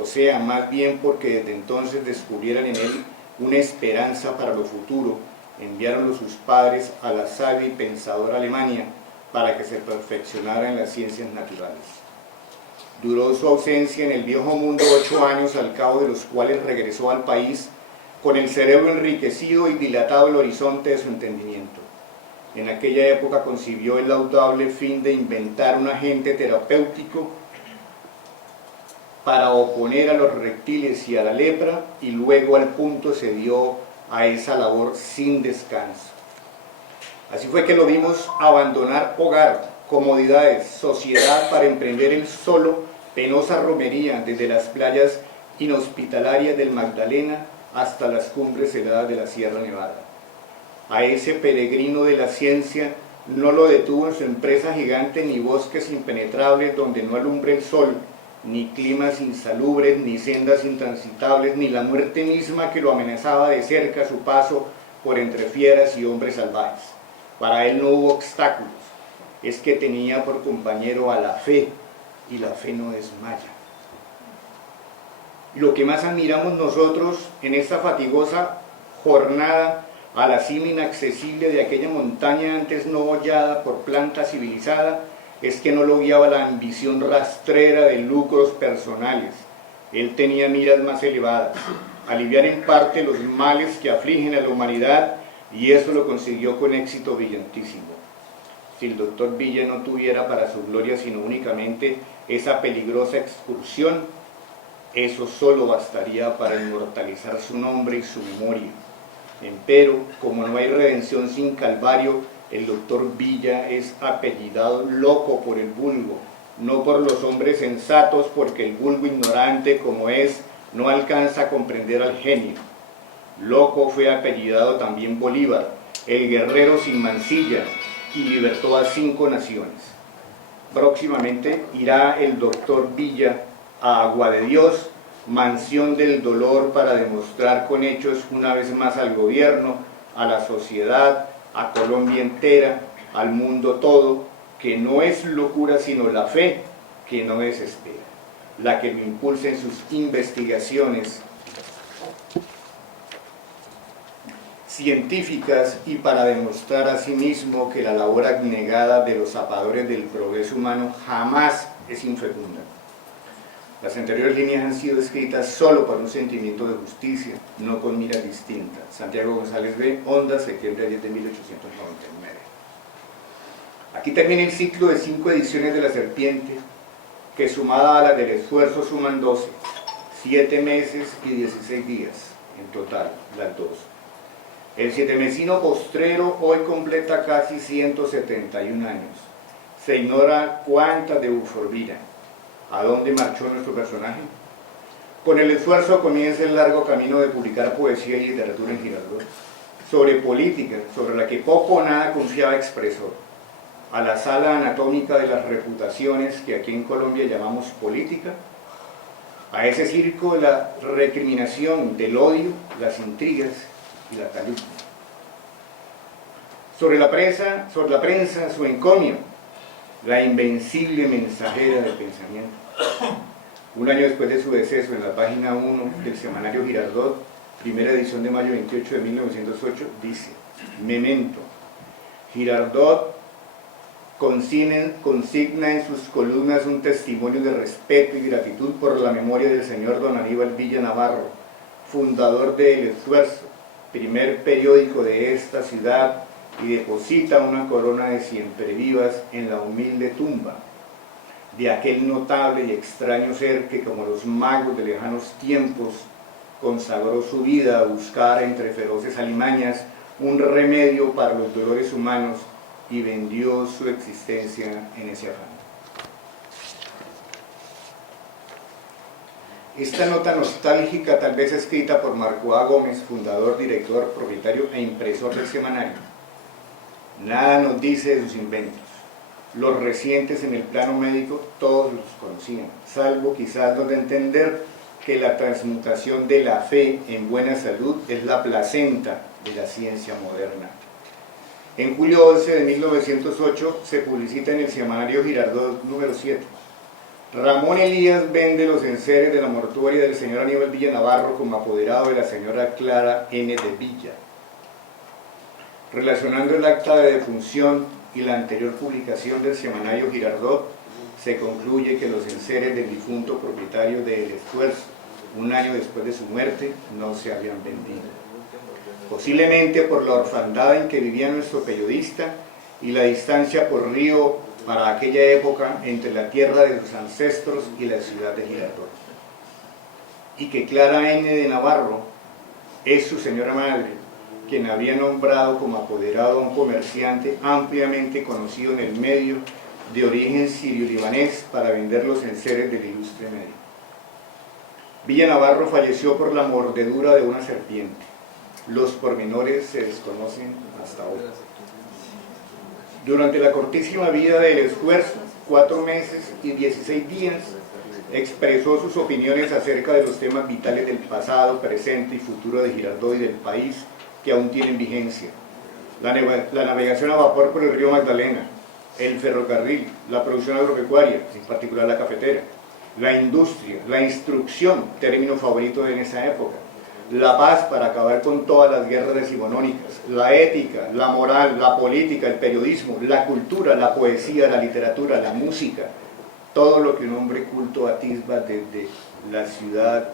o sea, más bien porque desde entonces descubrieran en él una esperanza para lo futuro, enviaronlo sus padres a la sabia y pensadora Alemania para que se perfeccionara en las ciencias naturales. Duró su ausencia en el viejo mundo 8 años, al cabo de los cuales regresó al país con el cerebro enriquecido y dilatado el horizonte de su entendimiento. En aquella época concibió el laudable fin de inventar un agente terapéutico para oponer a los reptiles y a la lepra, y luego al punto se dio a esa labor sin descanso. Así fue que lo vimos abandonar hogar, comodidades, sociedad para emprender él solo penosa romería desde las playas inhospitalarias del Magdalena hasta las cumbres heladas de la Sierra Nevada. A ese peregrino de la ciencia no lo detuvo en su empresa gigante ni bosques impenetrables donde no alumbre el sol, ni climas insalubres, ni sendas intransitables, ni la muerte misma que lo amenazaba de cerca a su paso por entre fieras y hombres salvajes. Para él no hubo obstáculos, es que tenía por compañero a la fe, y la fe no desmaya. Y lo que más admiramos nosotros en esta fatigosa jornada a la cima inaccesible de aquella montaña antes no hollada por planta civilizada, es que no lo guiaba la ambición rastrera de lucros personales. Él tenía miras más elevadas, aliviar en parte los males que afligen a la humanidad, y eso lo consiguió con éxito brillantísimo. Si el doctor Villa no tuviera para su gloria sino únicamente esa peligrosa excursión, eso solo bastaría para inmortalizar su nombre y su memoria. Empero, como no hay redención sin calvario, el doctor Villa es apellidado loco por el vulgo, no por los hombres sensatos, porque el vulgo ignorante como es, no alcanza a comprender al genio. Loco fue apellidado también Bolívar, el guerrero sin mancilla, y libertó a 5 naciones. Próximamente irá el doctor Villa a Agua de Dios, mansión del dolor, para demostrar con hechos una vez más al gobierno, a la sociedad, a Colombia entera, al mundo todo, que no es locura sino la fe que no desespera, la que lo impulsa en sus investigaciones científicas y para demostrar a sí mismo que la labor abnegada de los zapadores del progreso humano jamás es infecunda. Las anteriores líneas han sido escritas solo por un sentimiento de justicia, no con miras distintas. Santiago González B., Honda, septiembre 10 de 1899. Aquí termina el ciclo de 5 ediciones de La Serpiente, que sumada a las del esfuerzo suman 12, 7 meses y 16 días en total, las dos. El sietemesino postrero hoy completa casi 171 años. Se ignora cuántas de Euforbia. ¿A dónde marchó nuestro personaje? Con el esfuerzo comienza el largo camino de publicar poesía y literatura en Girardot, sobre política, sobre la que poco o nada confiaba Expresor, a la sala anatómica de las reputaciones que aquí en Colombia llamamos política, a ese circo de la recriminación, del odio, las intrigas y la calumnia. Sobre la prensa, su encomio, la invencible mensajera del pensamiento. Un año después de su deceso, en la página 1 del semanario Girardot, primera edición de mayo 28 de 1908, dice: Memento, Girardot consigna en sus columnas un testimonio de respeto y gratitud por la memoria del señor don Aníbal Villa Navarro, fundador de El Esfuerzo, primer periódico de esta ciudad, y deposita una corona de siemprevivas en la humilde tumba de aquel notable y extraño ser que, como los magos de lejanos tiempos, consagró su vida a buscar entre feroces alimañas un remedio para los dolores humanos y vendió su existencia en ese afán. Esta nota nostálgica, tal vez escrita por Marco A. Gómez, fundador, director, propietario e impresor del semanario, nada nos dice de sus inventos. Los recientes en el plano médico todos los conocían, salvo quizás los de entender que la transmutación de la fe en buena salud es la placenta de la ciencia moderna. En julio 11 de 1908 se publicita en el semanario Girardot número 7, Ramón Elías vende los enseres de la mortuoria del señor Aníbal Villa Navarro como apoderado de la señora Clara N. de Villa. Relacionando el acta de defunción y la anterior publicación del semanario Girardot, se concluye que los enseres del difunto propietario de El Esfuerzo, un año después de su muerte, no se habían vendido. Posiblemente por la orfandad en que vivía nuestro periodista y la distancia por río para aquella época entre la tierra de sus ancestros y la ciudad de Girardot. Y que Clara N. de Navarro es su señora madre, quien había nombrado como apoderado a un comerciante ampliamente conocido en el medio de origen sirio-libanés para vender los enseres del ilustre medio. Villa Navarro falleció por la mordedura de una serpiente. Los pormenores se desconocen hasta hoy. Durante la cortísima vida del Esfuerzo, 4 meses y 16 días, expresó sus opiniones acerca de los temas vitales del pasado, presente y futuro de Girardot y del país que aún tienen vigencia. La navegación a vapor por el río Magdalena, el ferrocarril, la producción agropecuaria, en particular la cafetera, la industria, la instrucción, término favorito en esa época, la paz para acabar con todas las guerras decimonónicas, la ética, la moral, la política, el periodismo, la cultura, la poesía, la literatura, la música, todo lo que un hombre culto atisba desde la ciudad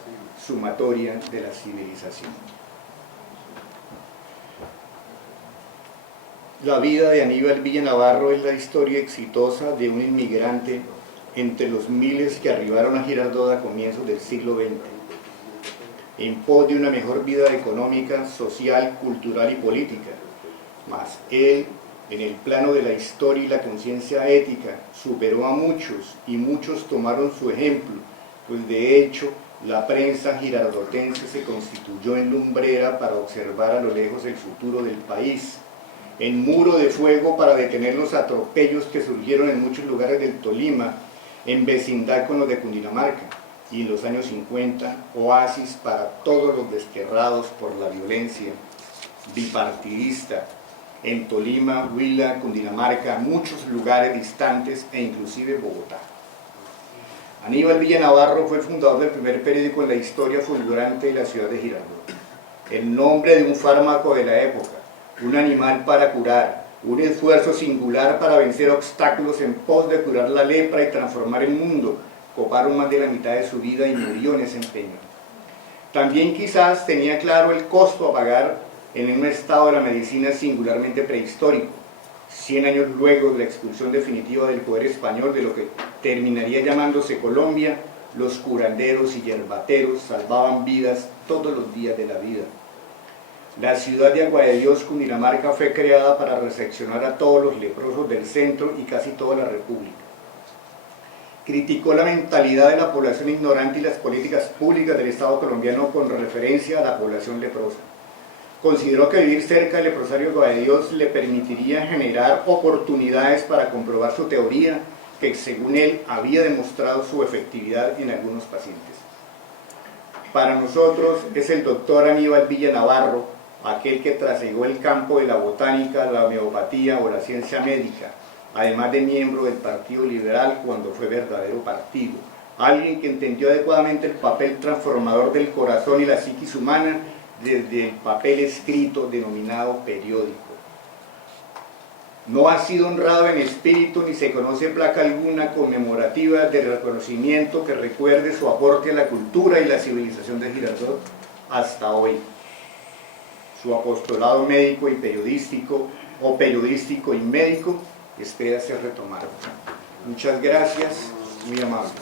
sumatoria de la civilización. La vida de Aníbal Villa Navarro es la historia exitosa de un inmigrante entre los miles que arribaron a Girardot a comienzos del siglo XX, en pos de una mejor vida económica, social, cultural y política. Mas él, en el plano de la historia y la conciencia ética, superó a muchos y muchos tomaron su ejemplo, pues de hecho la prensa girardotense se constituyó en lumbrera para observar a lo lejos el futuro del país, en muro de fuego para detener los atropellos que surgieron en muchos lugares del Tolima, en vecindad con los de Cundinamarca, y en los años 50, oasis para todos los desterrados por la violencia bipartidista, en Tolima, Huila, Cundinamarca, muchos lugares distantes e inclusive Bogotá. Aníbal Villa Navarro fue el fundador del primer periódico en la historia fulgurante de la ciudad de Girardot. El nombre de un fármaco de la época, un animal para curar, un esfuerzo singular para vencer obstáculos en pos de curar la lepra y transformar el mundo, coparon más de la mitad de su vida y murió en ese empeño. También quizás tenía claro el costo a pagar en un estado de la medicina singularmente prehistórico, 100 años luego de la expulsión definitiva del poder español de lo que terminaría llamándose Colombia. Los curanderos y yerbateros salvaban vidas todos los días de la vida. La ciudad de Agua de Dios, Cundinamarca, fue creada para recepcionar a todos los leprosos del centro y casi toda la república. Criticó la mentalidad de la población ignorante y las políticas públicas del Estado colombiano con referencia a la población leprosa. Consideró que vivir cerca del leprosario de Agua de Dios le permitiría generar oportunidades para comprobar su teoría, que según él había demostrado su efectividad en algunos pacientes. Para nosotros es el doctor Aníbal Villa Navarro, aquel que trasegó el campo de la botánica, la homeopatía o la ciencia médica, además de miembro del Partido Liberal cuando fue verdadero partido, alguien que entendió adecuadamente el papel transformador del corazón y la psiquis humana desde el papel escrito denominado periódico. No ha sido honrado en espíritu ni se conoce placa alguna conmemorativa de reconocimiento que recuerde su aporte a la cultura y la civilización de Girardot hasta hoy. Su apostolado médico y periodístico, o periodístico y médico, espera ser retomado. Muchas gracias, muy amables.